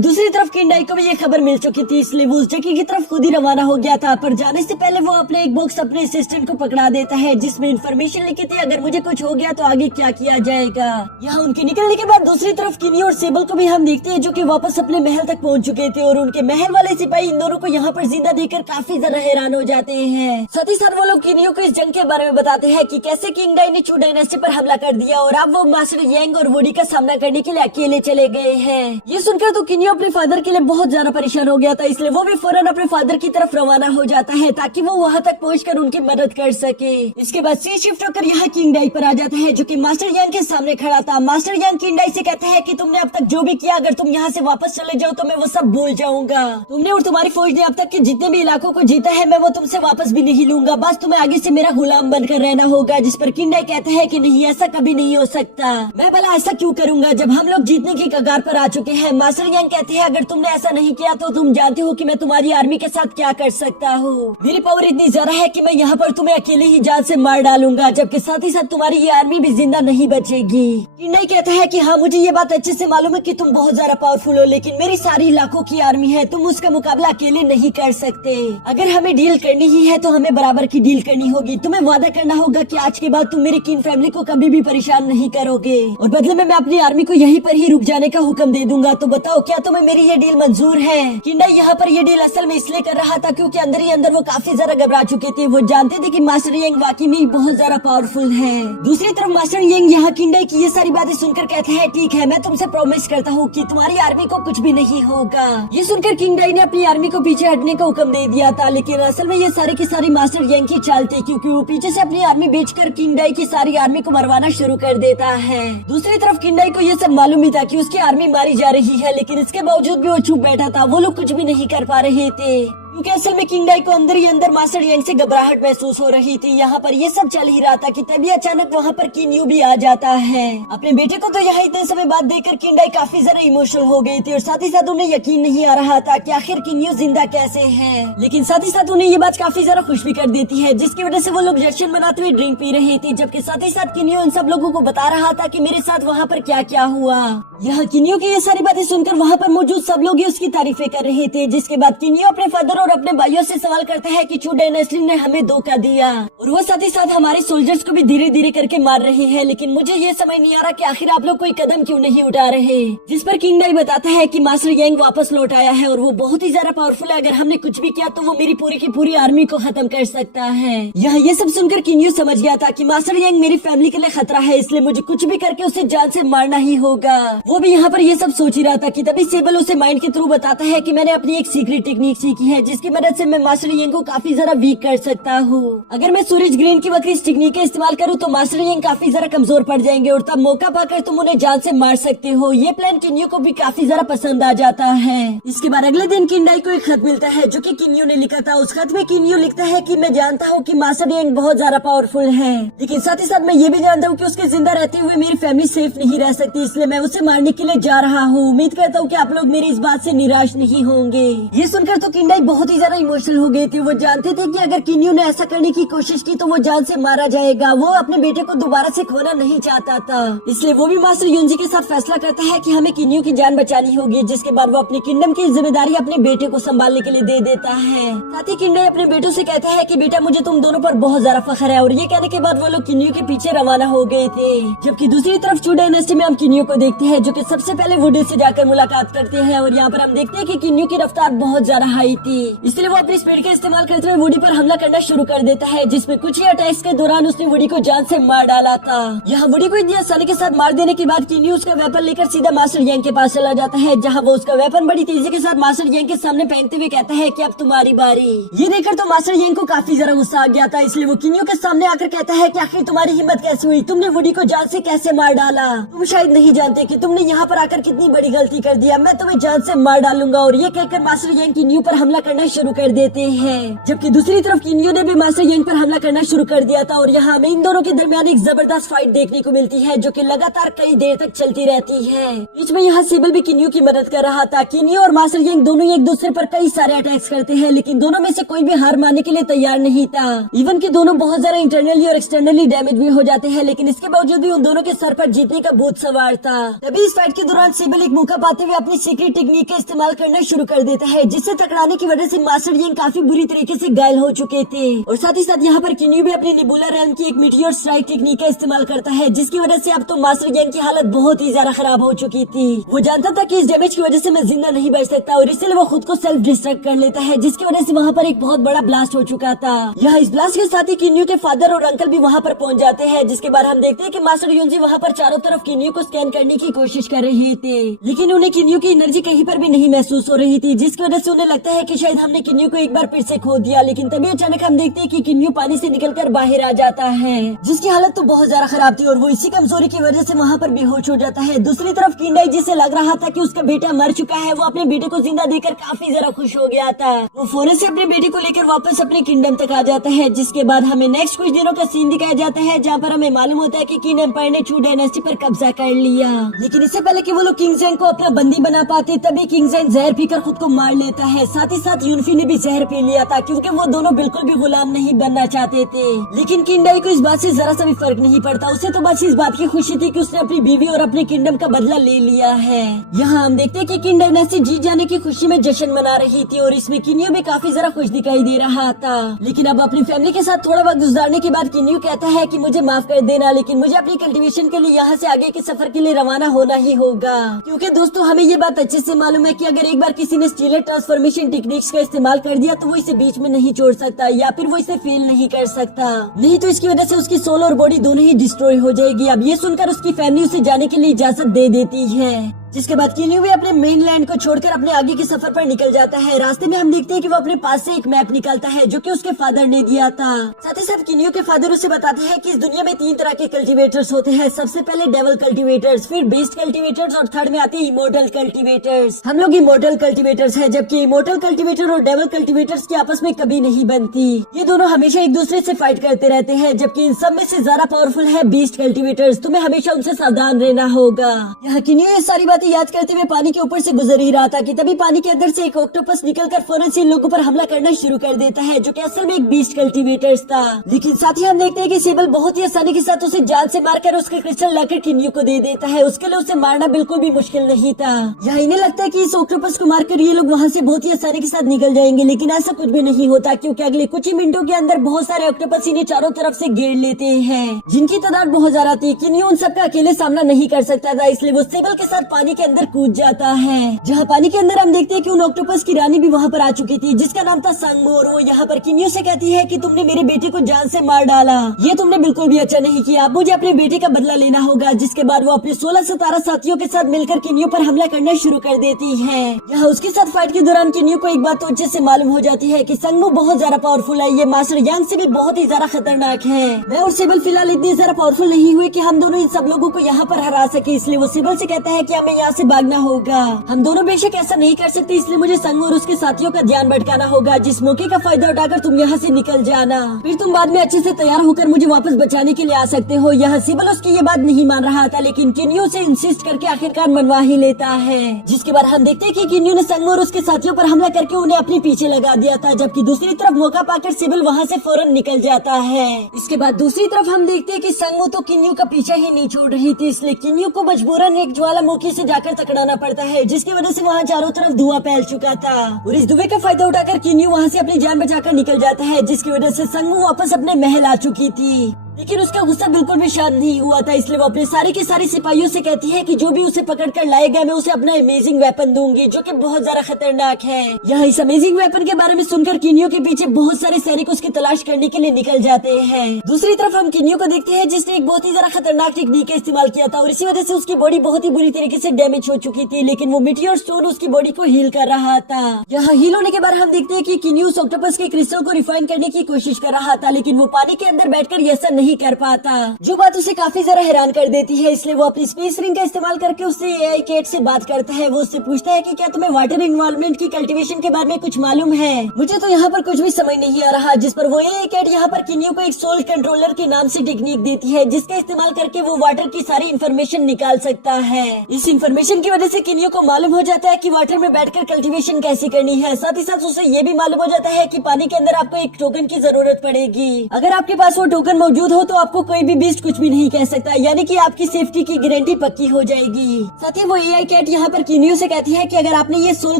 दूसरी तरफ किंडाई को भी ये खबर मिल चुकी थी, इसलिए वो उस जगह की तरफ खुद ही रवाना हो गया था। पर जाने से पहले वो अपने एक बॉक्स अपने असिस्टेंट को पकड़ा देता है, जिसमें इन्फॉर्मेशन लिखी थी अगर मुझे कुछ हो गया तो आगे क्या किया जाएगा। यहाँ उनके निकलने के बाद दूसरी तरफ किनी और सेबल को भी हम देखते हैं, जो कि वापस अपने महल तक पहुंच चुके थे और उनके महल वाले सिपाही इन दोनों को यहाँ पर जिंदा देखकर काफी ज्यादा हैरान हो जाते हैं। साथ ही साथ वो लोग किनियो को इस जंग के बारे में बताते हैं कि कैसे किंगडाई ने चू डायनेस्टी पर हमला कर दिया और अब वो मास्टर यांग और वुडी का सामना करने के लिए अकेले चले गए हैं। ये सुनकर तो किनियो अपने फादर के लिए बहुत ज्यादा परेशान हो गया था, इसलिए वो भी फौरन अपने फादर की तरफ रवाना हो जाता है ताकि वो वहाँ तक पहुँचकर उनकी मदद कर सके। इसके बाद सी शिफ्ट होकर यहाँ किंगडाई पर आ जाता है, जो कि मास्टर यांग के सामने खड़ा था। मास्टर यांग किंगडाई से कहता है कि तुमने अब तक जो भी किया, अगर तुम यहाँ से वापस चले जाओ तो मैं वो सब भूल जाऊंगा। तुमने और तुम्हारी फौज ने अब तक के जितने भी इलाकों को जीता है, मैं वो तुमसे वापस भी नहीं लूंगा, बस तुम्हें आगे से मेरा गुलाम बनकर रहना होगा। जिस पर किंगडाई कहता है कि नहीं, ऐसा कभी नहीं हो सकता। मैं भला ऐसा क्यों करूंगा जब हम लोग जीतने की कगार पर आ चुके हैं। मास्टर यांग कहते हैं अगर तुमने ऐसा नहीं किया तो तुम जानते हो कि मैं तुम्हारी आर्मी के साथ क्या कर सकता हूँ। मेरी पावर इतनी ज्यादा है कि मैं यहाँ पर तुम्हें अकेले ही जान से मार डालूंगा, जबकि साथ ही साथ तुम्हारी ये आर्मी भी जिंदा नहीं बचेगी। किंगडाई कहता है कि हाँ, मुझे ये बात अच्छे से मालूम है कि तुम बहुत ज्यादा पावरफुल हो, लेकिन मेरी सारी लाखों की आर्मी है, तुम उसका मुकाबला अकेले नहीं कर सकते। अगर हमें डील करनी ही है तो हमें बराबर की डील करनी होगी। तुम्हें वादा करना होगा कि आज के बाद तुम मेरी किन फैमिली को कभी भी परेशान नहीं करोगे और बदले में मैं अपनी आर्मी को यहीं पर ही रुक जाने का हुक्म दे दूंगा। तो बताओ, क्या तुम्हें मेरी ये डील मंजूर है? किंगडाई यहाँ पर ये डील असल में इसलिए कर रहा था क्योंकि अंदर ही अंदर वो काफी ज्यादा घबरा चुके थे। वो जानते थे कि मास्टर यांग वाकई में बहुत ज्यादा पावरफुल है। दूसरी तरफ मास्टर यांग यहाँ किंगडाई की ये सारी बातें सुनकर कहते हैं ठीक है, मैं तुमसे प्रॉमिस करता हूँ कि तुम्हारी आर्मी को कुछ भी नहीं होगा। ये सुनकर किंगडाई ने अपनी आर्मी को पीछे हटने का हुक्म दे दिया था, लेकिन असल में ये सारी की सारी मास्टर यांग की चाल थी, क्योंकि वो पीछे से अपनी आर्मी बेचकर किंगडाई की सारी आर्मी को मरवाना शुरू कर देता है। दूसरी तरफ किंगडाई को ये सब मालूम ही था कि उसकी आर्मी मारी जा रही है, लेकिन इसके बावजूद भी वो चुप बैठा था। वो लोग कुछ भी नहीं कर पा रहे थे क्योंकि असल में किंगडाई को अंदर ही अंदर मास्टर यांग से घबराहट महसूस हो रही थी। यहाँ पर ये सब चल ही रहा था कि तभी अचानक वहाँ पर किन्यू भी आ जाता है। अपने बेटे को तो यहाँ इतने समय बाद देखकर किंगडाई काफी ज्यादा इमोशनल हो गई थी और साथ ही साथ उन्हें यकीन नहीं आ रहा था कि आखिर किन्यू जिंदा कैसे है। लेकिन साथ ही साथ उन्हें ये बात काफी ज्यादा खुश भी कर देती है, जिसकी वजह से वो लोग जश्न मनाते हुए ड्रिंक पी रहे थे, जबकि साथ ही साथ किन्यू उन सब लोगों को बता रहा था कि मेरे साथ वहाँ पर क्या क्या हुआ। यहाँ किन्यू की ये सारी बातें सुनकर वहाँ पर मौजूद सब लोग उसकी तारीफें कर रहे थे, जिसके बाद किन्यू अपने फादर और अपने भाइयों से सवाल करता है कि चू डायनेस्टी ने हमें धोखा दिया और वो साथ ही साथ हमारे सोल्जर्स को भी धीरे धीरे करके मार रहे हैं, लेकिन मुझे ये समझ नहीं आ रहा कि आखिर आप लोग कोई कदम क्यों नहीं उठा रहे। जिस पर किंगडाई बताता है कि मास्टर यांग वापस लौट आया है और वो बहुत ही ज्यादा पावरफुल है, अगर हमने कुछ भी किया तो वो मेरी पूरी की पूरी आर्मी को खत्म कर सकता है। यहाँ ये सब सुनकर किन्यू समझ गया था कि मास्टर यांग मेरी फैमिली के लिए खतरा है, इसलिए मुझे कुछ भी करके उसे जान से मारना ही होगा। वो भी यहाँ पर ये सब सोच ही रहा था कि तभी सेबल उसे माइंड के थ्रू बताता है कि मैंने अपनी एक सीक्रेट टेक्निक सीखी है, जिसकी मदद से मैं मास्टर यांग को काफी ज्यादा वीक कर सकता हूँ। अगर मैं सूरज ग्रीन की वक्र इस टेक्निक का इस्तेमाल करूँ तो मास्टर यांग काफी ज्यादा कमजोर पड़ जाएंगे और तब मौका पाकर तुम उन्हें जान से मार सकते हो। ये प्लान किन्यू को भी काफी ज्यादा पसंद आ जाता है। इसके बाद अगले दिन किंगडाई को एक खत मिलता है जो कि किन्यू ने लिखा था। उस खत में किन्यू लिखता है कि मैं जानता हूँ कि मास्टर यांग बहुत ज्यादा पावरफुल है, लेकिन साथ ही साथ मैं ये भी जानता हूँ कि उसके जिंदा रहते हुए मेरी फैमिली सेफ नहीं रह सकती, इसलिए मैं उसे मारने के लिए जा रहा हूँ। उम्मीद करता हूँ कि आप लोग मेरी इस बात से निराश नहीं होंगे। ये सुनकर तो किंगडाई बहुत ही ज्यादा इमोशनल हो गए थे। वो जानते थे कि अगर किन्यू ने ऐसा करने की कोशिश की तो वो जान से मारा जाएगा। वो अपने बेटे को दोबारा से खोना नहीं चाहता था, इसलिए वो भी मास्टर युनजी के साथ फैसला करता है कि हमें किन्यू की जान बचानी होगी। जिसके बाद वो अपनी किंगडम की जिम्मेदारी अपने बेटे को संभालने के लिए दे देता है। साथ ही किंगडाई अपने बेटों से कहता है कि बेटा मुझे तुम दोनों पर बहुत ज्यादा फख्र है, और ये कहने के बाद वो लोग किन्यू के पीछे रवाना हो गए थे। जबकि दूसरी तरफ चू डायनेस्टी में हम किन्यू को देखते हैं जो कि सबसे पहले वुडी से जाकर मुलाकात करते हैं, और यहाँ पर हम देखते हैं कि किन्यू की रफ्तार बहुत ज्यादा हाई थी, इसलिए वो अपनी स्पीड का इस्तेमाल करते हुए वुडी पर हमला करना शुरू कर देता है, जिसमें कुछ ही अटैक्स के दौरान उसने वुडी को जान से मार डाला था। यहाँ वुडी को इतनी आसानी के साथ मार देने के बाद किन्यू उसका वेपन लेकर सीधा मास्टर यांग के पास चला जाता है, जहाँ वो उसका वेपन बड़ी तेजी के साथ मास्टर यांग के सामने फेंकते हुए कहता है कि अब तुम्हारी बारी। ये देखकर तो मास्टर यांग को काफी ज्यादा गुस्सा आ गया था, इसलिए वो किन्यू के सामने आकर कहता है कि आखिर तुम्हारी हिम्मत कैसे हुई, तुमने वुडी को जान से कैसे मार डाला। तुम शायद नहीं जानते कि तुमने यहाँ पर आकर कितनी बड़ी गलती कर दिया, मैं तुम्हें जान से मार डालूंगा। और ये कहकर मास्टर यांग किन्यू पर हमला करना करना शुरू कर देते हैं, जबकि दूसरी तरफ किन्यू ने भी मास्टर यंग पर हमला करना शुरू कर दिया था। और यहाँ हमें इन दोनों के दरमियान एक जबरदस्त फाइट देखने को मिलती है जो कि लगातार कई देर तक चलती रहती है। बीच में यहाँ सिबल भी किन्यू की मदद कर रहा था। किन्यू और मास्टर यंग दोनों एक दूसरे पर कई सारे अटैक्स करते हैं, लेकिन दोनों में से कोई भी हार मानने के लिए तैयार नहीं था। इवन कि दोनों बहुत ज्यादा इंटरनली और एक्सटर्नली डैमेज भी हो जाते हैं, लेकिन इसके बावजूद भी उन दोनों के सर पर जीतने का भूत सवार था। तभी इस फाइट के दौरान सिबल एक मौका पाते हुए अपनी सीक्रेट टेक्निक का इस्तेमाल करना शुरू कर देता है, जिससे टकराने की वजह से मास्टर यंग काफी बुरी तरीके से घायल हो चुके थे। और साथ ही साथ यहाँ पर किन्यू भी अपनी निबुला रेल्म की एक मीटियोर स्ट्राइक टेक्निक का इस्तेमाल करता है, जिसकी वजह से अब तो मास्टर यंग की हालत बहुत ही ज्यादा खराब हो चुकी थी। वो जानता था कि इस डैमेज की वजह से मैं जिंदा नहीं बच सकता और इसलिए वो खुद को सेल्फ डिस्ट्रक्ट कर लेता है, जिसकी वजह से वहाँ पर एक बहुत बड़ा ब्लास्ट हो चुका था। यहाँ इस ब्लास्ट के साथ ही किन्यू के फादर और अंकल भी वहाँ पर पहुँच जाते हैं, जिसके बाद हम देखते हैं कि मास्टर युनजी वहाँ पर चारों तरफ किन्यू को स्कैन करने की कोशिश कर रहे थे, लेकिन उन्हें किन्यू की एनर्जी कहीं पर भी नहीं महसूस हो रही थी, जिसकी वजह से उन्हें लगता है कि शायद हमने किन्यू को एक बार फिर से खो दिया। लेकिन तभी अचानक हम देखते हैं कि किन्यू पानी से निकलकर बाहर आ जाता है, जिसकी हालत तो बहुत ज्यादा खराब थी और वो इसी कमजोरी की वजह से वहाँ पर बेहोश हो जाता है। दूसरी तरफ किंडाई जिसे लग रहा था कि उसका बेटा मर चुका है, वो अपने बेटे को जिंदा देखकर काफी ज्यादा खुश हो गया था। वो फौरन से अपने बेटे को लेकर वापस अपने किंगडम तक आ जाता है, जिसके बाद हमें नेक्स्ट कुछ दिनों का सीन दिखाया जाता है, जहाँ पर हमें मालूम होता है कि किंग एम्पायर ने चू डायनेस्टी पर कब्जा कर लिया। लेकिन इससे पहले कि वो लोग किंग ज़ेन को अपना बंदी बना पाते, तभी किंग ज़ेन जहर पीकर खुद को मार लेता है। साथ ही साथ यूनफी ने भी जहर पी लिया था, क्योंकि वो दोनों बिल्कुल भी गुलाम नहीं बनना चाहते थे। लेकिन किंडाई को इस बात से जरा सा भी फर्क नहीं पड़ता, उसे तो बस इस बात की खुशी थी कि उसने अपनी बीवी और अपने किंगडम का बदला ले लिया है। यहाँ हम देखते हैं कि किंग डायनेस्टी जीत जाने की खुशी में जश्न मना रही थी और इसमें किन्यू भी काफी जरा खुश दिखाई दे रहा था। लेकिन अब अपनी फैमिली के साथ थोड़ा वक्त गुजारने के बाद किन्यू कहता है कि मुझे माफ कर देना, लेकिन मुझे अपनी कल्टीवेशन के लिए यहाँ से आगे के सफर के लिए रवाना होना ही होगा। क्योंकि दोस्तों हमें ये बात अच्छे से मालूम है कि अगर एक बार किसी ने स्टीलर ट्रांसफॉर्मेशन टेक्निक्स का इस्तेमाल कर दिया तो वो इसे बीच में नहीं छोड़ सकता, या फिर वो इसे फेल नहीं कर सकता, नहीं तो इसकी वजह से उसकी सोल और बॉडी दोनों ही डिस्ट्रॉय हो जाएगी। अब ये सुनकर उसकी फैमिली उसे जाने के लिए इजाजत दे देती है, जिसके बाद किन्यू भी अपने मेनलैंड को छोड़कर अपने आगे के सफर पर निकल जाता है। रास्ते में हम देखते हैं कि वो अपने पास से एक मैप निकालता है जो कि उसके फादर ने दिया था। साथ ही साथ किन्यू के फादर उसे बताते हैं कि इस दुनिया में 3 तरह के कल्टीवेटर्स होते हैं। सबसे पहले डेवल कल्टीवेटर्स, फिर बेस्ट कल्टीवेटर्स और थर्ड में आते हैं इमोर्टल कल्टीवेटर्स। हम लोग इमोर्टल कल्टीवेटर्स है, जबकि इमोर्टल कल्टीवेटर और डेवल कल्टीवेटर्स की आपस में कभी नहीं बनती। ये दोनों हमेशा एक दूसरे से फाइट करते रहते हैं, जबकि इन सब में से ज्यादा पावरफुल है बेस्ट कल्टीवेटर्स। तुम्हें हमेशा उनसे सावधान रहना होगा। यहाँ किन्यू ये सारी बातें याद करते हुए पानी के ऊपर से गुजर ही रहा था कि तभी पानी के अंदर से एक ऑक्टोपस निकलकर फौरन से इन लोगों पर हमला करना शुरू कर देता है, जो कि असल में एक बीस्ट कल्टीवेटर्स था। लेकिन साथ ही हम देखते हैं कि सिबल बहुत ही आसानी के साथ उसे जान से मारकर उसका क्रिस्टल लाकर किन्यू को दे देता है। उसके लिए उसे मारना बिल्कुल भी मुश्किल नहीं था। यहाँ इन्हें लगता है कि इस ऑक्टोपस को मारकर ये लोग वहाँ से बहुत ही आसानी के साथ निकल जाएंगे, लेकिन ऐसा कुछ भी नहीं होता, क्योंकि अगले कुछ ही मिनटों के अंदर बहुत सारे ऑक्टोपस इन्हें चारों तरफ से घेर लेते हैं, जिनकी तादाद बहुत ज्यादा थी। किन्यू उन सबका अकेले सामना नहीं कर सकता था, इसलिए वो सिबल के साथ पानी के अंदर कूद जाता है। जहाँ पानी के अंदर हम देखते हैं कि उन ऑक्टोपस की रानी भी वहाँ पर आ चुकी थी, जिसका नाम था सांगमो। और वो यहाँ पर किन्यू से कहती है कि तुमने मेरे बेटे को जान से मार डाला, ये तुमने बिल्कुल भी अच्छा नहीं किया, अब मुझे अपने बेटे का बदला लेना होगा। जिसके बाद वो अपने 16-17 साथियों के साथ मिलकर किन्यू पर हमला करना शुरू कर देती है। यहाँ उसके साथ फाइट के दौरान किन्यू को एक बात तो अच्छे से मालूम हो जाती है कि सांगमो बहुत ज्यादा पावरफुल है, ये मास्टर यांग से भी बहुत ही ज्यादा खतरनाक है। मैं और सिबल फिलहाल इतनी ज्यादा पावरफुल नहीं हुए कि हम दोनों इन सब लोगों को यहाँ पर हरा सके, इसलिए वो सिबल से कहता है कि हमें यहाँ से भागना होगा। हम दोनों बेशक ऐसा नहीं कर सकते, इसलिए मुझे सांगमो और उसके साथियों का ध्यान भटकाना होगा। जिस मौके का फायदा उठाकर तुम यहाँ से निकल जाना, फिर तुम बाद में अच्छे से तैयार होकर मुझे वापस बचाने के लिए आ सकते हो। यहाँ सिबल उसकी ये बात नहीं मान रहा था, लेकिन किन्यू से इंसिस्ट करके आखिरकार मनवा ही लेता है। जिसके बाद हम देखते हैं कि किन्यू ने सांगमो और उसके साथियों पर हमला करके उन्हें अपने पीछे लगा दिया था, जबकि दूसरी तरफ मौका पाकर सिबल वहाँ से फौरन निकल जाता है। इसके बाद दूसरी तरफ हम देखते हैं कि सांगमो तो किन्यू का पीछा ही नहीं छोड़ रही थी, इसलिए किन्यू को मजबूरन एक ज्वालामुखी से जाकर टकराना पड़ता है, जिसकी वजह से वहाँ चारों तरफ धुआं फैल चुका था। और इस धुएं का फायदा उठाकर किन्यू वहाँ से अपनी जान बचाकर निकल जाता है, जिसकी वजह से सांगमो वापस अपने महल आ चुकी थी। लेकिन उसका गुस्सा बिल्कुल भी शांत नहीं हुआ था, इसलिए वो अपने सारे के सारे सिपाहियों से कहती है कि जो भी उसे पकड़कर लाएगा मैं उसे अपना अमेजिंग वेपन दूंगी, जो कि बहुत ज्यादा खतरनाक है। यहाँ इस अमेजिंग वेपन के बारे में सुनकर किन्यू के पीछे बहुत सारे सैनिक उसकी तलाश करने के लिए निकल जाते हैं। दूसरी तरफ हम किन्यू को देखते हैं, जिसने एक बहुत ही ज्यादा खतरनाक टेक्निक का इस्तेमाल किया था और इसी वजह से उसकी बॉडी बहुत ही बुरी तरीके से डैमेज हो चुकी थी, लेकिन वो मीटियोर स्टोन उसकी बॉडी को हील कर रहा था। यहाँ हील होने के बाद हम देखते हैं कि किन्यू उस ऑक्टोपस के क्रिस्टल को रिफाइन करने की कोशिश कर रहा था, लेकिन वो पानी के अंदर बैठकर ऐसा नहीं कर पाता, जो बात उसे काफी ज्यादा हैरान कर देती है। इसलिए वो अपनी स्पेस रिंग का इस्तेमाल करके उससे एआई कैट से बात करता है। वो उससे पूछता है कि क्या तुम्हें वाटर इन्वायरमेंट की कल्टीवेशन के बारे में कुछ मालूम है? मुझे तो यहाँ पर कुछ भी समझ नहीं आ रहा। जिस पर वो एआई कैट यहाँ पर किन्यू को एक सोल कंट्रोलर के नाम से टेक्निक देती है, जिसका इस्तेमाल करके वो वाटर की सारी इन्फॉर्मेशन निकाल सकता है। इस इन्फॉर्मेशन की वजह से किन्यू को मालूम हो जाता है कि वाटर में बैठकर कल्टीवेशन कैसे करनी है। साथ ही साथ उसे ये भी मालूम हो जाता है कि पानी के अंदर आपको एक टोकन की जरूरत पड़ेगी। अगर आपके पास वो टोकन मौजूद हो तो आपको कोई भी बीस्ट कुछ भी नहीं कह सकता, यानी कि आपकी सेफ्टी की गारंटी पक्की हो जाएगी। साथ ही वो एआई कैट यहाँ पर किन्यू से कहती है कि अगर आपने ये सोल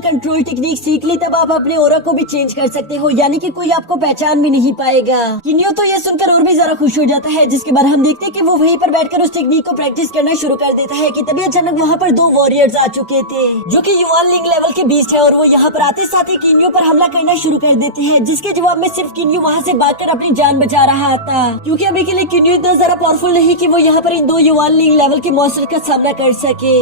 कंट्रोल टेक्निक सीख ली तब आप अपने ऑरा को भी चेंज कर सकते हो, यानी कि कोई आपको पहचान भी नहीं पाएगा। किन्यू तो ये सुनकर और भी ज्यादा खुश हो जाता है, जिसके बाद हम देखते हैं कि वो वहीं पर बैठकर उस टेक्निक को प्रैक्टिस करना शुरू कर देता है कि तभी अचानक वहाँ पर 2 वॉरियर्स आ चुके थे, जो कि युवान लिंग लेवल के बीस्ट है, और वो यहाँ पर आते साथ ही किन्यू पर हमला करना शुरू कर देते हैं, जिसके जवाब में सिर्फ किन्यू वहाँ से भागकर अपनी जान बचा रहा था, क्योंकि अभी के लिए किन्यू इतना ज्यादा पावरफुल नहीं कि वो यहाँ पर इन 2 युवान लिंग लेवल के मॉन्स्टर का सामना कर सके।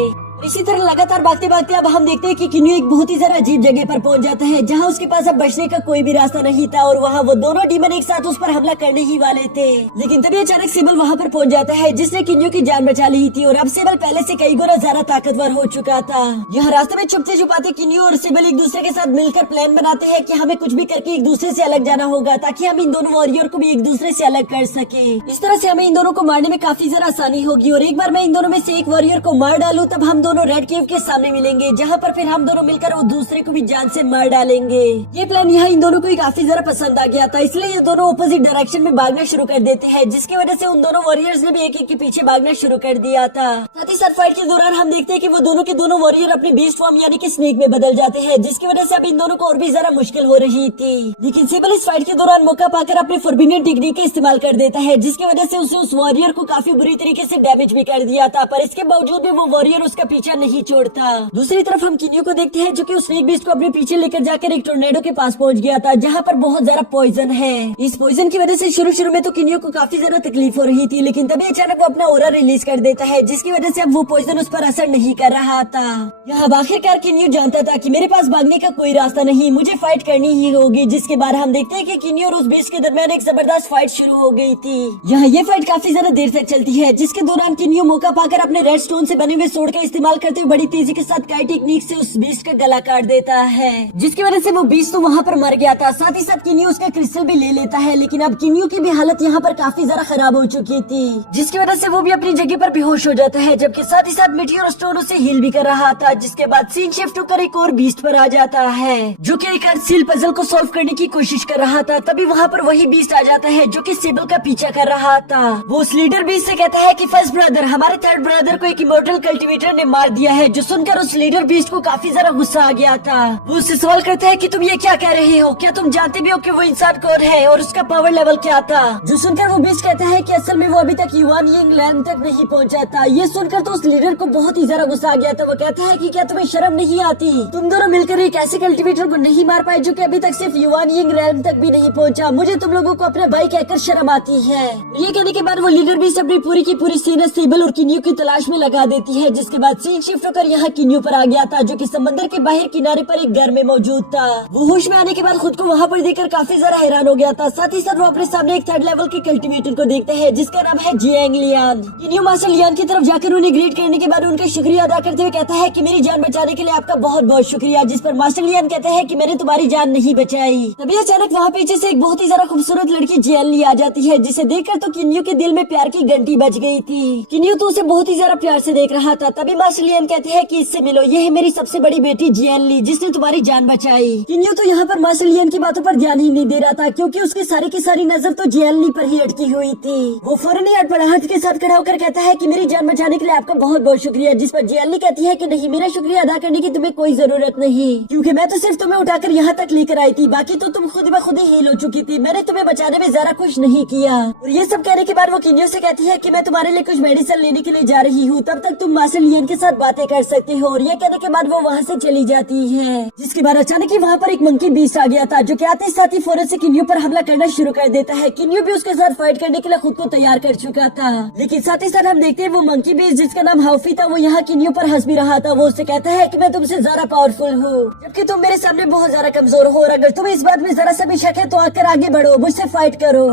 इसी तरह लगातार भागते भागते अब हम देखते हैं कि किन्यू एक बहुत ही ज्यादा अजीब जगह पर पहुंच जाता है, जहां उसके पास अब बचने का कोई भी रास्ता नहीं था, और वहां वो दोनों डीमन एक साथ उस पर हमला करने ही वाले थे। लेकिन तभी अचानक सिबल वहां पर पहुंच जाता है, जिसने किन्यू की जान बचा ली थी, और अब सिबल पहले से कई गुना ज्यादा ताकतवर हो चुका था। यहाँ रास्ते में छुपते छुपाते किन्यू और सिबल एक दूसरे के साथ मिलकर प्लान बनाते हैं कि हमें कुछ भी करके एक दूसरे से अलग जाना होगा, ताकि हम इन दोनों वॉरियर को भी एक दूसरे से अलग कर सके। इस तरह से हमें इन दोनों को मारने में काफी ज्यादा आसानी होगी, और एक बार मैं इन दोनों में से एक वॉरियर को मार डालूं तब हम दोनों रेड केव के सामने मिलेंगे, जहाँ पर फिर हम दोनों मिलकर वो दूसरे को भी जान से मार डालेंगे। ये प्लान यहाँ इन दोनों को ही काफी ज्यादा पसंद आ गया था, इसलिए ये दोनों ऑपोजिट डायरेक्शन में भागना शुरू कर देते हैं, जिसकी वजह से उन दोनों वॉरियर्स ने भी एक एक के पीछे भागना शुरू कर दिया था। साथ ही साथ फाइट के दौरान हम देखते हैं कि वो दोनों के दोनों वॉरियर अपने बीस्ट फॉर्म यानी कि स्नेक में बदल जाते हैं, जिसकी वजह से अब इन दोनों को और भी ज्यादा मुश्किल हो रही थी। लेकिन सिबल इस फाइट के दौरान मौका पाकर अपने फॉरबिडन टेक्निक का इस्तेमाल कर देता है, जिसकी वजह से उसे उस वॉरियर को काफी बुरी तरीके से डैमेज भी कर दिया था, पर इसके बावजूद भी वो वॉरियर उसका पीछा नहीं छोड़ता। दूसरी तरफ हम किन्यू को देखते हैं, जो कि उस स्नेक बीस्ट को अपने पीछे लेकर जाकर एक टोर्नेडो के पास पहुंच गया था, जहां पर बहुत ज्यादा पॉइजन है। इस पॉइजन की वजह से शुरू में तो किन्यू को काफी ज्यादा तकलीफ हो रही थी, लेकिन तभी अचानक वो अपना ऑरा रिलीज कर देता है, जिसकी वजह से अब वो पॉइजन उस पर असर नहीं कर रहा था। यहाँ आखिरकार किन्यू जानता था कि मेरे पास भागने का कोई रास्ता नहीं, मुझे फाइट करनी ही होगी। जिसके बाद हम देखते हैं कि किन्यू और उस बीस्ट के दरमियान एक जबरदस्त फाइट शुरू हो गई थी। यहाँ ये फाइट काफी ज्यादा देर तक चलती है, जिसके दौरान किन्यू मौका पाकर अपने रेड स्टोन से बने हुए सोड का इस्तेमाल करते हुए बड़ी तेजी के साथ काई टेक्निक से उस बीस्ट का गला काट देता है, जिसकी वजह से वो बीस्ट तो वहाँ पर मर गया था। साथ ही साथ किन्यू उसका क्रिस्टल भी ले लेता है, लेकिन अब किन्यू की भी हालत यहाँ पर काफी ज्यादा खराब हो चुकी थी, जिसकी वजह से वो भी अपनी जगह पर बेहोश हो जाता है, जबकि साथ ही साथ मीटियोर स्टोन उसे हील भी कर रहा था। जिसके बाद सीन शिफ्ट होकर एक और बीस्ट पर आ जाता है, जो कि एक सील पजल को सॉल्व करने की कोशिश कर रहा था। तभी वहाँ पर वही बीस्ट आ जाता है, जो कि सिबल का पीछा कर रहा था। वो उस लीडर बीस्ट से कहता है कि फर्स्ट ब्रदर, हमारे थर्ड ब्रदर को एक इमोर्टल कल्टीवेटर ने मार दिया है, जो सुनकर उस लीडर बीस्ट को काफी ज्यादा गुस्सा आ गया था। वो उससे सवाल करता है कि तुम ये क्या कह रहे हो, क्या तुम जानते भी हो कि वो इंसान कौन है और उसका पावर लेवल क्या था? जो सुनकर वो बीस्ट कहता है कि असल में वो अभी तक युवान यंग लैंड तक नहीं पहुंचा था। ये सुनकर तो उस लीडर को बहुत ही ज्यादा गुस्सा आ गया था। वो कहता है कि क्या तुम्हें शर्म नहीं आती, तुम दोनों मिलकर एक ऐसे कल्टीवेटर को नहीं मार पाए जो कि अभी तक सिर्फ युवान यंग लैंड तक भी नहीं पहुंचा। मुझे तुम लोगों को अपना भाई कहकर शर्म आती है। ये कहने के बाद वो लीडर भी अपनी पूरी की पूरी सेना सिबल और किन्यू की तलाश में लगा देती है। जिसके बाद सीन शिफ्ट होकर यहाँ किन्यू पर आ गया था, जो कि समंदर के बाहर किनारे पर एक घर में मौजूद था। वो होश में आने के बाद खुद को वहाँ पर देखकर काफी ज्यादा हैरान हो गया था। साथ ही साथ वो अपने सामने एक थर्ड लेवल के कल्टीवेटर को देखते हैं, जिसका नाम है जियांग लियान। किन्यू मास्टर लियान की तरफ जाकर उन्हें ग्रीट करने के बाद उनका शुक्रिया अदा करते हुए कहता है कि मेरी जान बचाने के लिए आपका बहुत बहुत शुक्रिया। जिस पर मास्टर लियान कहते हैं कि मैंने तुम्हारी जान नहीं बचाई। तभी अचानक वहाँ पीछे से एक बहुत ही ज्यादा खूबसूरत लड़की जियांग आ जाती है, जिसे देखकर तो किन्यू के दिल में प्यार की घंटी बज गई थी। किन्यू तो उसे बहुत ही ज्यादा प्यार से देख रहा था। तभी मास्टर लियान कहते हैं कि इससे मिलो, ये है मेरी सबसे बड़ी बेटी जियांग, जिसने तुम्हारी जान बचाई। किन्यू तो यहाँ पर मास्टर लियान की बातों पर ध्यान ही नहीं दे रहा था, क्योंकि उसकी सारी की सारी नजर तो जियांग पर ही अटकी हुई थी। वो फौरन ही अड़पड़ाहट के साथ खड़ा होकर कहता है कि मेरी जान बचाने के लिए आपका बहुत बहुत शुक्रिया। जिस पर जियांग कहती है कि नहीं, मेरा शुक्रिया अदा करने की तुम्हें कोई जरूरत नहीं, क्योंकि मैं तो सिर्फ तुम्हें उठाकर यहाँ तक लेकर आई थी, बाकी तो तुम खुद ब खुद ही हील हो चुकी थी। मैंने तुम्हें बचाने में जरा कुछ नहीं किया। और ये सब कहने के बाद वो किन्यू से कहती है कि मैं तुम्हारे लिए कुछ मेडिसिन लेने के लिए जा रही हूँ, तब तक तुम मास्टर लियान के साथ बातें कर सकते हो। और ये कहने के बाद वो वहाँ से चली जाती है। जिसके बाद अचानक ही वहाँ पर एक मंकी बीस्ट आ गया था, जो कि आते साथ ही फौरन से किन्यू पर हमला करना शुरू कर देता है। किन्यू भी उसके साथ फाइट करने के लिए खुद को तैयार कर चुका था, लेकिन साथ ही साथ हम देखते हैं वो मंकी बीस्ट जिसका नाम हाफी था, वो यहाँ किन्यू पर हंस भी रहा था। वो उससे कहता है कि मैं तुमसे ज्यादा पावरफुल हूँ, जबकि तुम मेरे सामने बहुत ज्यादा कमजोर हो, और अगर तुम्हें इस बात में जरा सा भी शक है तो आकर आगे बढ़ो, मुझसे फाइट करो।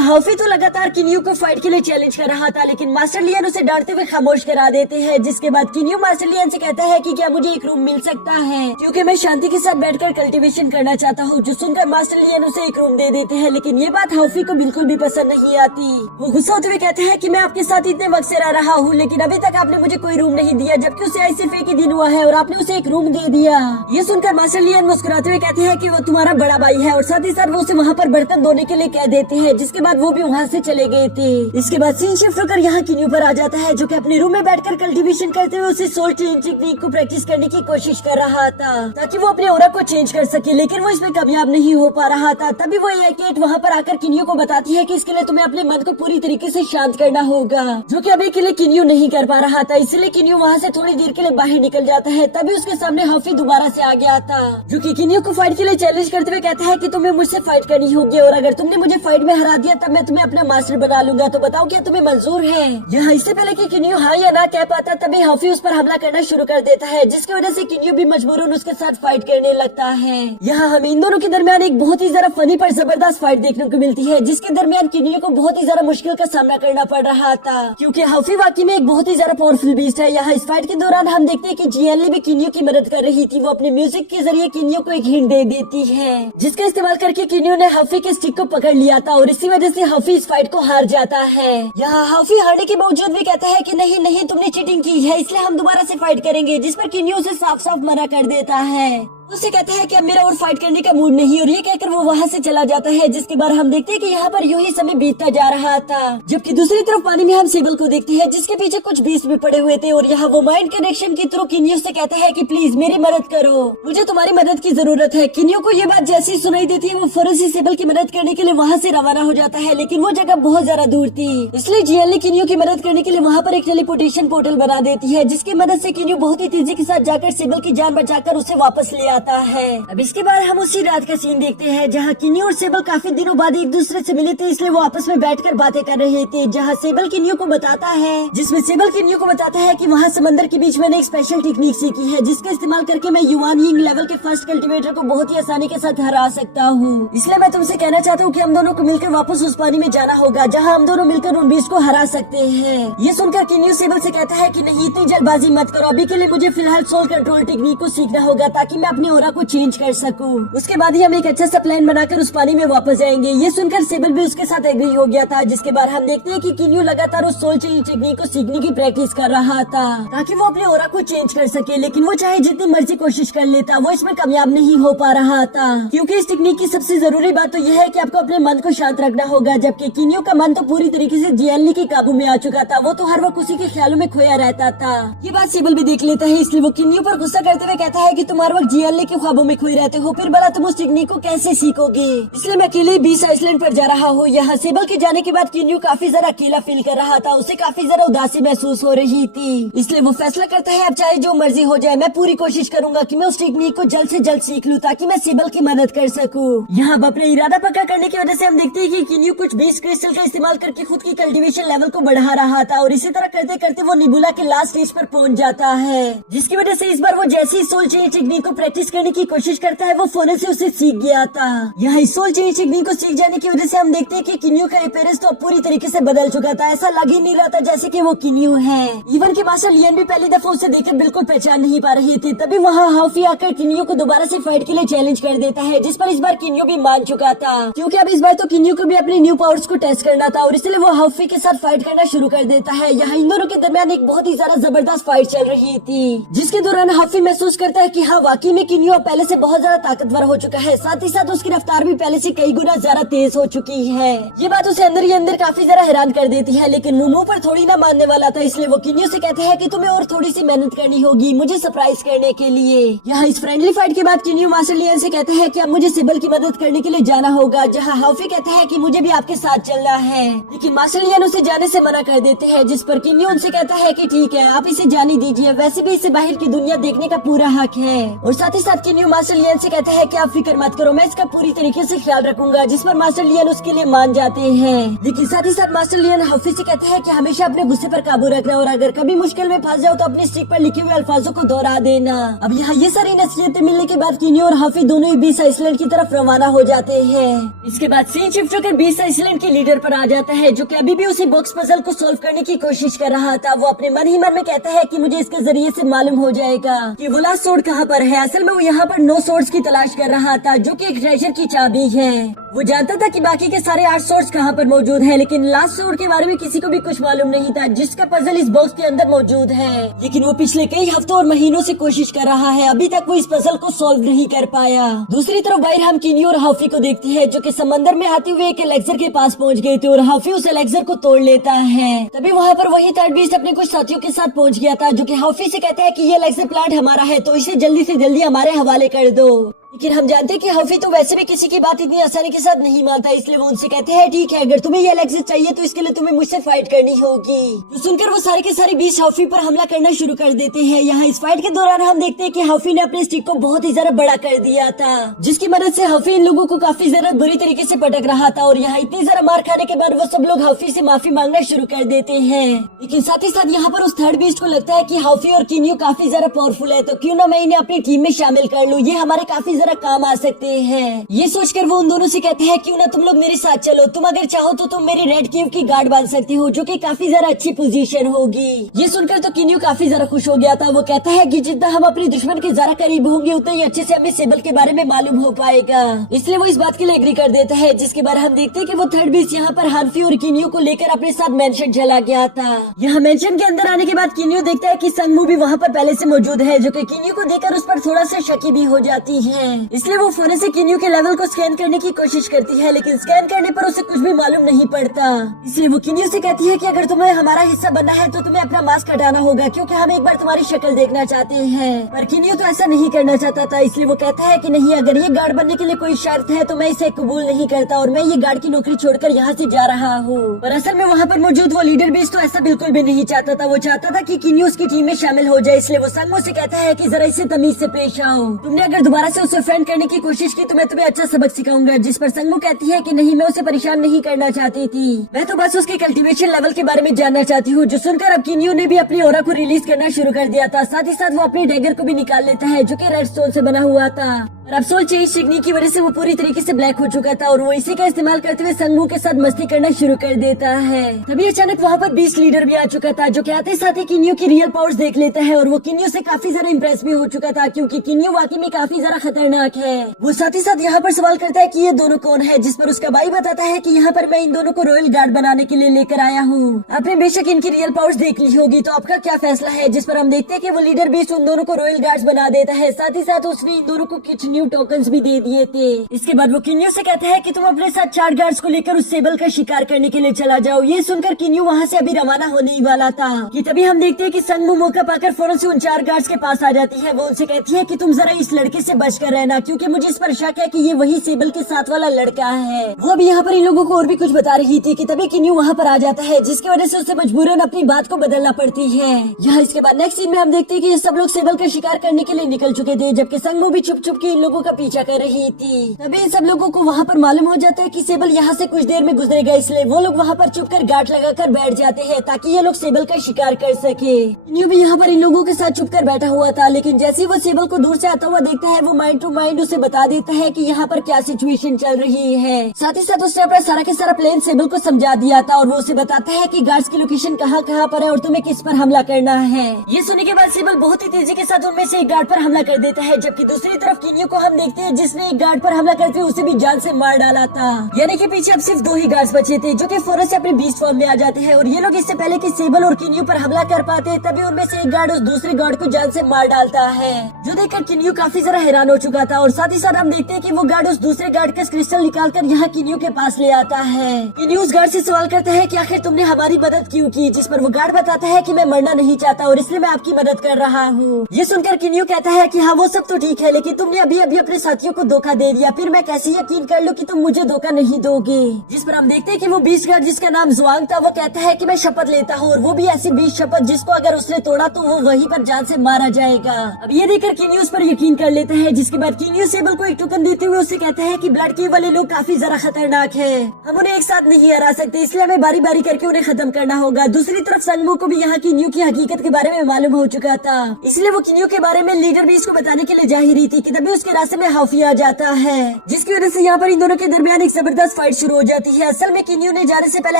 हाफी तो लगातार किन्यू को फाइट के लिए चैलेंज कर रहा था, लेकिन मास्टर लियन उसे डांटते हुए खामोश करा देते हैं। जिसके बाद किन्यू मास्टर लियन से कहता है कि क्या मुझे एक रूम मिल सकता है, क्योंकि मैं शांति के साथ बैठकर कल्टीवेशन करना चाहता हूँ। जो सुनकर मास्टर लियन उसे एक रूम दे देते हैं, लेकिन ये बात हाफी को बिल्कुल भी पसंद नहीं आती। वो गुस्सा होते हुए कहते हैं कि मैं आपके साथ इतने वक्त से रह रहा हूँ, लेकिन अभी तक आपने मुझे कोई रूम नहीं दिया, जबकि उसे आज सिर्फ एक ही दिन हुआ है और आपने उसे एक रूम दे दिया। ये सुनकर मास्टर लियन मुस्कुराते हुए कहते हैं कि वो तुम्हारा बड़ा भाई है, और साथ ही साथ वो उसे वहाँ पर बर्तन धोने के लिए कह देते हैं। जिसके बाद वो भी वहाँ से चले गए थे। इसके बाद सीन शिफ्ट होकर यहाँ किन्यू पर आ जाता है, जो कि अपने रूम में बैठकर कल्टीवेशन करते हुए उसे सोल चेंज टेक्निक को प्रैक्टिस करने की कोशिश कर रहा था, ताकि वो अपने ऑरा को चेंज कर सके, लेकिन वो इसमें कामयाब नहीं हो पा रहा था। तभी वो एकेट वहाँ पर आकर किन्यू को बताती है कि इसके लिए तुम्हें अपने मन को पूरी तरीके से शांत करना होगा, जो कि अभी के लिए किन्यू नहीं कर पा रहा था। इसलिए किन्यू वहाँ से थोड़ी देर के लिए बाहर निकल जाता है। तभी उसके सामने हाफी दोबारा से आ गया था, जो कि किन्यू को फाइट के लिए चैलेंज करते हुए कहता है कि तुम्हें मुझसे फाइट करनी होगी, और अगर तुमने मुझे फाइट में हरा दिया तब मैं तुम्हें अपना मास्टर बना लूंगा। तो बताओ क्या तुम्हें मंजूर है? यहाँ इससे पहले कि किन्यू हाँ या ना कह पाता, तभी हाफी उस पर हमला करना शुरू कर देता है, जिसकी वजह से किन्यू भी मजबूरन उसके साथ फाइट करने लगता है। यहाँ हम इन दोनों के दरमियान एक बहुत ही ज्यादा फनी पर जबरदस्त फाइट देखने को मिलती है, जिसके दरमियान किन्यू को बहुत ही ज्यादा मुश्किल का सामना करना पड़ रहा था, क्योंकि हाफी वाकई में एक बहुत ही ज्यादा पावरफुल बीस्ट है। यहाँ इस फाइट के दौरान हम देखते हैं कि जियाली भी किन्यू की मदद कर रही थी। वो अपने म्यूजिक के जरिए किन्यू को एक हिंट दे देती है, जिसका इस्तेमाल करके किन्यू ने हाफी के स्टिक को पकड़ लिया था, और इसी वजह से हाफी इस फाइट को हार जाता है। यहाँ हाफी हारने के बावजूद भी कहता है कि नहीं नहीं, तुमने चीटिंग की है, इसलिए हम दोबारा से फाइट करेंगे, जिस पर किन्यू उसे साफ साफ मना कर देता है। उससे कहता है कि अब मेरा और फाइट करने का मूड नहीं, और ये कहकर वो वहाँ से चला जाता है। जिसके बाद हम देखते हैं कि यहाँ पर यूं ही समय बीतता जा रहा था, जबकि दूसरी तरफ पानी में हम सेबल को देखते हैं, जिसके पीछे कुछ बीस्ट भी पड़े हुए थे। और यहाँ वो माइंड कनेक्शन के थ्रू किन्यू से कहता है कि प्लीज मेरी मदद करो, मुझे तुम्हारी मदद की जरूरत है। किन्यू को ये बात जैसी सुनाई देती है, वो फौरन से सेबल की मदद करने के लिए वहाँ से रवाना हो जाता है, लेकिन वो जगह बहुत ज्यादा दूर थी, इसलिए जियाली किन्यू की मदद करने के लिए वहाँ पर एक टेलीपोर्टेशन पोर्टल बना देती है, जिसकी मदद से किन्यू बहुत ही तेजी के साथ जाकर सेबल की जान बचाकर उसे वापस ले आता है। इसके बाद हम उसी रात का सीन देखते हैं, जहाँ किन्यू और सेबल काफी दिनों बाद एक दूसरे से मिले थे, इसलिए वो आपस में बैठकर बातें कर रहे थे। जहाँ सेबल किन्यू को बताता है, जिसमें सेबल किन्यू को बताता है कि वहाँ समंदर के बीच मैंने एक स्पेशल टेक्निक सीखी है, जिसका इस्तेमाल करके मैं युवान यिंग लेवल के फर्स्ट कल्टीवेटर को बहुत ही आसानी के साथ हरा सकता हूँ। इसलिए मैं तुमसे कहना चाहता हूँ कि हम दोनों को मिलकर वापस उस पानी में जाना होगा, जहाँ हम दोनों मिलकर उन बीस्ट को हरा सकते हैं। ये सुनकर किन्यू सेबल से कहता है कि नहीं, इतनी जल्दबाजी मत करो, अभी के लिए मुझे फिलहाल सोल कंट्रोल टेक्निक को सीखना होगा, ताकि मैं अपने ऑरा को चेंज कर सकूं। उसके बाद ही हम एक अच्छा सा प्लान बनाकर उस पानी में वापस जाएंगे। ये सुनकर सेबल भी उसके साथ एग्री हो गया था। जिसके बाद हम देखते हैं कि किन्यू लगातार उस सोल चेंज टेक्निक को सीखने की प्रैक्टिस कर रहा था, ताकि वो अपने ऑरा को चेंज कर सके, लेकिन वो चाहे जितनी मर्जी कोशिश कर लेता, वो इसमें कामयाब नहीं हो पा रहा था, क्योंकि इस टेक्निक की सबसे जरूरी बात तो यह है कि आपको अपने मन को शांत रखना होगा। जबकि किन्यू का मन तो पूरी तरीके से जियाली के काबू में आ चुका था, वो तो हर वक्त उसी के ख्यालों में खोया रहता था। ये बात सेबल भी देख लेता है, इसलिए वो किन्यू पर गुस्सा करते हुए कहता है कि तुम हर वक्त जियाली के ख्वाबों में खोए रहते हो, फिर भला तुम उस टेक्निक को कैसे सीखोगे? इसलिए मैं अकेले बीच आइसलैंड पर जा रहा हूँ। यहाँ सेबल के जाने के बाद किन्यू काफी ज्यादा अकेला फील कर रहा था, उसे काफी ज्यादा उदासी महसूस हो रही थी, इसलिए वो फैसला करता है अब चाहे जो मर्जी हो जाए, मैं पूरी कोशिश करूंगा कि मैं उस टेक्निक को जल्द से जल्द सीख लूं, ताकि मैं सेबल की मदद कर सकूं। यहाँ अपने इरादा पक्का करने की वजह से हम देखते हैं कि किन्यू कुछ 20 क्रिस्टल का इस्तेमाल करके खुद की कल्टीवेशन लेवल को बढ़ा रहा था, और इसी तरह करते करते वो निबुला के लास्ट स्टेज पर पहुंच जाता है, जिसकी वजह से इस बार वो जैसे ही सोल चेंज टेक्निक को प्रैक्टिस करने की कोशिश करता है, वो फौरन से उसे सीख गया था। यहाँ सोल चेंज टेक्निक को सीख जाने की वजह से हम देखते हैं कि किन्यू का अपीयरेंस तो पूरी तरीके से बदल चुका था, ऐसा लग ही नहीं रहा था जैसे कि वो किन्यू है। इवन के मास्टर लियन भी पहली दफा उसे देखकर बिल्कुल पहचान नहीं पा रही थी। तभी वहाँ हाफी आकर किन्यू को दोबारा से फाइट के लिए चैलेंज कर देता है, जिस पर इस बार किन्यू भी मान चुका था, क्योंकि अब इस बार तो किन्यू को भी अपने न्यू पावर्स को टेस्ट करना था, और इसलिए वो हाफी के साथ फाइट करना शुरू कर देता है। यहाँ इन दोनों के दरमियान एक बहुत ही ज्यादा जबरदस्त फाइट चल रही थी, जिसके दौरान हाफी महसूस करता है कि हाँ वाकई में किन्यू अब पहले से बहुत ज्यादा ताकतवर हो चुका है, साथ ही साथ उसकी रफ्तार भी पहले से कई गुना ज्यादा तेज हो चुकी है। ये बात उसे अंदर ही अंदर काफी ज्यादा हैरान कर देती है, लेकिन वो मुंह पर थोड़ी ना मानने वाला था, इसलिए वो किन्यू से कहता है कि तुम्हें और थोड़ी सी मेहनत करनी होगी मुझे सरप्राइज करने के लिए। यहाँ इस फ्रेंडली फाइट के बाद किन्यू मास्टर लियन से कहता है कि अब मुझे सिबल की मदद करने के लिए जाना होगा, जहाँ हाफी कहता है कि मुझे भी आपके साथ चलना है, लेकिन मास्टर लियन उसे जाने से मना कर देते हैं, जिस पर किन्यू उनसे कहता है कि ठीक है आप इसे जाने दीजिए, वैसे भी इसे बाहर की दुनिया देखने का पूरा हक है। और साथ ही साथ किन्यू मास्टर लियन से कहता है कि आप फिक्र मत करो, मैं इसका पूरी तरीके से ख्याल रखूंगा, जिस पर मास्टर लियन उसके लिए मान जाते हैं। लेकिन साथ ही साथ मास्टर लियन हाफी से कहता है कि हमेशा अपने गुस्से पर काबू रखना और अगर कभी मुश्किल में फंस जाओ तो अपने स्टिक पर लिखे हुए अल्फाजों को दोहरा देना। अब यहाँ ये सारी नसीहतें मिलने के बाद किन्यू और हाफी दोनों ही बीस आइसलैंड की तरफ रवाना हो जाते हैं। इसके बाद सीन शिफ्ट होकर बीस आइसलैंड के लीडर पर आ जाता है, जो कि अभी भी उसी बॉक्स पजल को सॉल्व करने की कोशिश कर रहा था। वो अपने मन ही मन में कहता है कि मुझे इसके जरिए से मालूम हो जाएगा कि वो लास्ट सोर्ड कहाँ पर है। असल में वो यहाँ पर 9 सोर्ड्स की तलाश कर रहा था, जो कि एक ट्रेजर की चाबी है। वो जानता था कि बाकी के सारे 8 सोर्ड्स कहाँ पर मौजूद है, लेकिन लास्ट सोर्ड के बारे में किसी को भी कुछ मालूम नहीं था, जिसका पजल इस बॉक्स के अंदर मौजूद है। लेकिन वो पिछले कई हफ्तों और महीनों से कोशिश कर रहा है, अभी तक वो इस पजल को सॉल्व नहीं कर पाया। दूसरी तरफ बाहर हम किन्यू और हाफी को देखते हैं, जो कि समंदर में आते हुए एक एलेक्सर के पास पहुंच गए थे और हाफी उस एलेक्सर को तोड़ लेता है। तभी वहाँ पर वही थर्ड बीस्ट अपने कुछ साथियों के साथ पहुंच गया था, जो कि हाफी से कहता है कि ये एलेक्सर प्लांट हमारा है, तो इसे जल्दी से जल्दी हमारे हवाले कर दो। लेकिन हम जानते हैं कि हाफी तो वैसे भी किसी की बात इतनी आसानी के साथ नहीं मानता, इसलिए वो उनसे कहते हैं ठीक है, अगर तुम्हें ये एलेक्सर चाहिए तो इसके लिए तुम्हें मुझसे फाइट करनी होगी। तो सुनकर वो सारे के सारे बीस्ट हाफी पर हमला करना शुरू कर देते हैं। यहाँ इस फाइट के दौरान हम देखते हैं कि हाफी ने अपने स्टिक को बहुत ही ज्यादा बड़ा कर दिया था, जिसकी मदद से हाफी इन लोगों को काफी ज्यादा बुरी तरीके से पटक रहा था। और यहाँ इतनी ज्यादा मार खाने के बाद वो सब लोग हाफी से माफी मांगना शुरू कर देते हैं। लेकिन साथ ही साथ यहाँ पर उस थर्ड बीस्ट को लगता है कि हाफी और किन्यू काफी ज्यादा पावरफुल है, तो क्यों ना मैं इन्हें अपनी टीम में शामिल कर लूँ, ये हमारे काफी ज्यादा काम आ सकते हैं। ये सोचकर वो उन दोनों से कहते हैं क्यों ना तुम लोग मेरे साथ चलो, तुम अगर चाहो तो तुम मेरी रेड क्यूब की गार्ड बन सकती हो, जो कि काफी ज्यादा अच्छी पोजीशन होगी। ये सुनकर तो किन्यू काफी ज्यादा खुश हो गया था। वो कहता है कि जितना हम अपने दुश्मन के ज्यादा करीब होंगे उतना ही अच्छे से हमें सेबल के बारे में मालूम हो पाएगा, इसलिए वो इस बात के लिए एग्री कर देता है। जिसके बाद हम देखते हैं कि वो थर्ड बीस्ट यहाँ पर हाफी और किन्यू को लेकर अपने साथ मेंशन चला गया था। यहाँ मेंशन के अंदर आने के बाद किन्यू देखता है कि संगमू भी वहाँ पर पहले से मौजूद है, जो कि किन्यू को देखकर उस पर थोड़ा सा शकी भी हो जाती है, इसलिए वो फोन से किन्यू के लेवल को स्कैन करने की कोशिश करती है, लेकिन स्कैन करने पर उसे कुछ भी मालूम नहीं पड़ता। इसलिए वो किन्यू से कहती है कि अगर तुम्हें हमारा हिस्सा बनना है तो तुम्हें अपना मास्क हटाना होगा, क्योंकि हम एक बार तुम्हारी शक्ल देखना चाहते हैं। पर किन्यू तो ऐसा नहीं करना चाहता था, इसलिए वो कहता है कि नहीं, अगर ये गार्ड बनने के लिए कोई शर्त है तो मैं इसे कबूल नहीं करता और मैं ये गार्ड की नौकरी छोड़कर यहाँ से जा रहा हूँ। पर असल में वहाँ पर मौजूद वो लीडर बीस्ट तो ऐसा बिल्कुल भी नहीं चाहता था। वो चाहता था कि किन्यू उसकी टीम में शामिल हो जाए, इसलिए वो संगमो से कहता है कि जरा इससे तमीज से पेश आओ, तुमने अगर दोबारा से उसे फ्रेंड करने की कोशिश की तो मैं तुम्हें अच्छा सबक सिखाऊंगा। जिस पर संगमो कहती है कि नहीं, मैं उसे परेशान नहीं करना चाहती थी, मैं तो बस उसके कल्टीवेशन लेवल के बारे में जानना चाहती हूँ। जो सुनकर अब किन्यू ने भी अपनी ऑरा को रिलीज करना शुरू कर दिया था। साथ ही साथ वो अपनी डैगर को भी निकाल लेता है, जो कि रेड स्टोन से बना हुआ था। और अब सोल चेंज टेक्निक की वजह से वो पूरी तरीके से ब्लैक हो चुका था और वो इसी का इस्तेमाल करते हुए संगमो के साथ मस्ती करना शुरू कर देता है। तभी अचानक वहाँ पर बीस्ट लीडर भी आ चुका था, जो कि आते साथ ही किन्यू की रियल पावर्स देख लेता है और वो किन्यू से काफी ज्यादा इम्प्रेस भी हो चुका था, क्योंकि किन्यू वाकई में काफी ज्यादा खतरनाक है। वो साथ ही साथ यहाँ पर सवाल करता है कि ये दोनों कौन है, जिस पर उसका भाई बताता है कि यहाँ पर मैं इन दोनों को रॉयल गार्ड बनाने के लिए लेकर आया हूँ। आपने बेशक इनकी रियल पावर्स देख ली होगी, तो आपका क्या फैसला है। जिस पर हम देखते हैं कि वो लीडर बीस्ट उन दोनों को रॉयल गार्ड्स बना देता है। साथ ही साथ उसने इन दोनों को कुछ न्यू टोकन्स भी दे दिए थे। इसके बाद वो किन्यू से कहता है कि तुम अपने साथ 4 गार्ड्स को लेकर उस सेबल का शिकार करने के लिए चला जाओ। ये सुनकर किन्यू वहाँ से अभी रवाना होने ही वाला था कि तभी हम देखते हैं कि संगमो मौका पाकर फौरन से उन 4 गार्ड्स के पास आ जाती है। वो उनसे कहती है कि तुम जरा इस लड़के से बचकर रहना, क्योंकि मुझे इस पर शक है कि ये वही सेबल के साथ वाला लड़का है। वो अभी यहाँ पर इन लोगों को और भी कुछ बता रही थी कि तभी किन्यू वहाँ पर आ जाता है, जिसकी वजह से उसे मजबूरन अपनी बात को बदलना पड़ती है। यहाँ इसके बाद नेक्स्ट सीन में हम देखते हैं कि ये सब लोग सेबल का शिकार करने के लिए निकल चुके थे, जबकि संगमो भी छुप छुप के इन लोगों का पीछा कर रही थी। तभी इन सब लोगों को वहाँ पर मालूम हो जाता है कि सेबल यहाँ से कुछ देर में गुजरेगा, इसलिए वो लोग वहाँ पर छुपकर गांठ लगाकर बैठ जाते हैं ताकि ये लोग सेबल का शिकार कर सके। किन्यू भी यहाँ पर इन लोगों के साथ छुपकर बैठा हुआ था, लेकिन जैसे ही वो सेबल को दूर से आता हुआ देखता है, वो माइंड टू माइंड उसे बता देता है कि यहाँ पर क्या सिचुएशन चल रही है। साथ ही साथ उसने अपना सारा के सारा प्लान सेबल को समझा दिया था और वो उसे बताता है कि गार्ड्स की लोकेशन कहाँ पर है और तुम्हें किस पर हमला करना है। ये सुनने के बाद सेबल बहुत ही तेजी के साथ उनमें से एक गार्ड पर हमला कर देता है, जबकि दूसरी तरफ किन्यू को हम देखते हैं जिसने एक गार्ड पर हमला करते हुए उसे भी जान से मार डाला था। यानी कि पीछे अब सिर्फ 2 ही गार्ड्स बचे थे जो कि फौरन से अपने बीस्ट फॉर्म में आ जाते हैं और ये लोग इससे पहले कि सेबल और किन्यू पर हमला कर पाते तभी उनमें से एक गार्ड उस दूसरे गार्ड को जान से मार डालता है, जो देखकर किन्यू काफी ज्यादा हैरान हो चुका था। और साथ ही साथ हम देखते हैं कि वो गार्ड उस दूसरे गार्ड का क्रिस्टल निकालकर यहाँ किन्यू के पास ले आता है। किन्यू उस गार्ड से सवाल करता है कि आखिर तुमने हमारी मदद क्यों की, जिस पर वो गार्ड बताता है कि मैं मरना नहीं चाहता और इसलिए मैं आपकी मदद कर रहा हूँ। ये सुनकर किन्यू कहता है कि हाँ वो सब तो ठीक है, लेकिन तुमने अभी अभी अपने साथियों को धोखा दे दिया, फिर मैं कैसे यकीन कर लूं कि तुम मुझे धोखा नहीं दोगे। जिस पर हम देखते हैं कि वो बीस्ट गार्ड जिसका नाम जुआंग था वो कहता है कि मैं शपथ लेता हूँ, और वो भी ऐसी बीस्ट शपथ जिसको अगर उसने तोड़ा तो वो वहीं पर जान से मारा जाएगा। अब ये देखकर किन्यू उस पर यकीन कर लेता है, जिसके बाद किन्यू सेबल को एक टोकन देते हुए उसे कहता है कि ब्लड के वाले लोग काफी ज्यादा खतरनाक है, हम उन्हें एक साथ नहीं हरा सकते, इसलिए हमें बारी बारी करके उन्हें खत्म करना होगा। दूसरी तरफ संगमू को भी यहाँ किन्यू की हकीकत के बारे में मालूम हो चुका था, इसलिए वो किन्यू के बारे में लीडर बीस्ट को बताने के लिए जा ही रही थी कि तभी उसके रास्ते में हाफी आ जाता है, जिसकी वजह से यहाँ पर इन दोनों के दरमियान एक जबरदस्त फाइट शुरू हो जाती है। असल में किन्यू ने जाने से पहले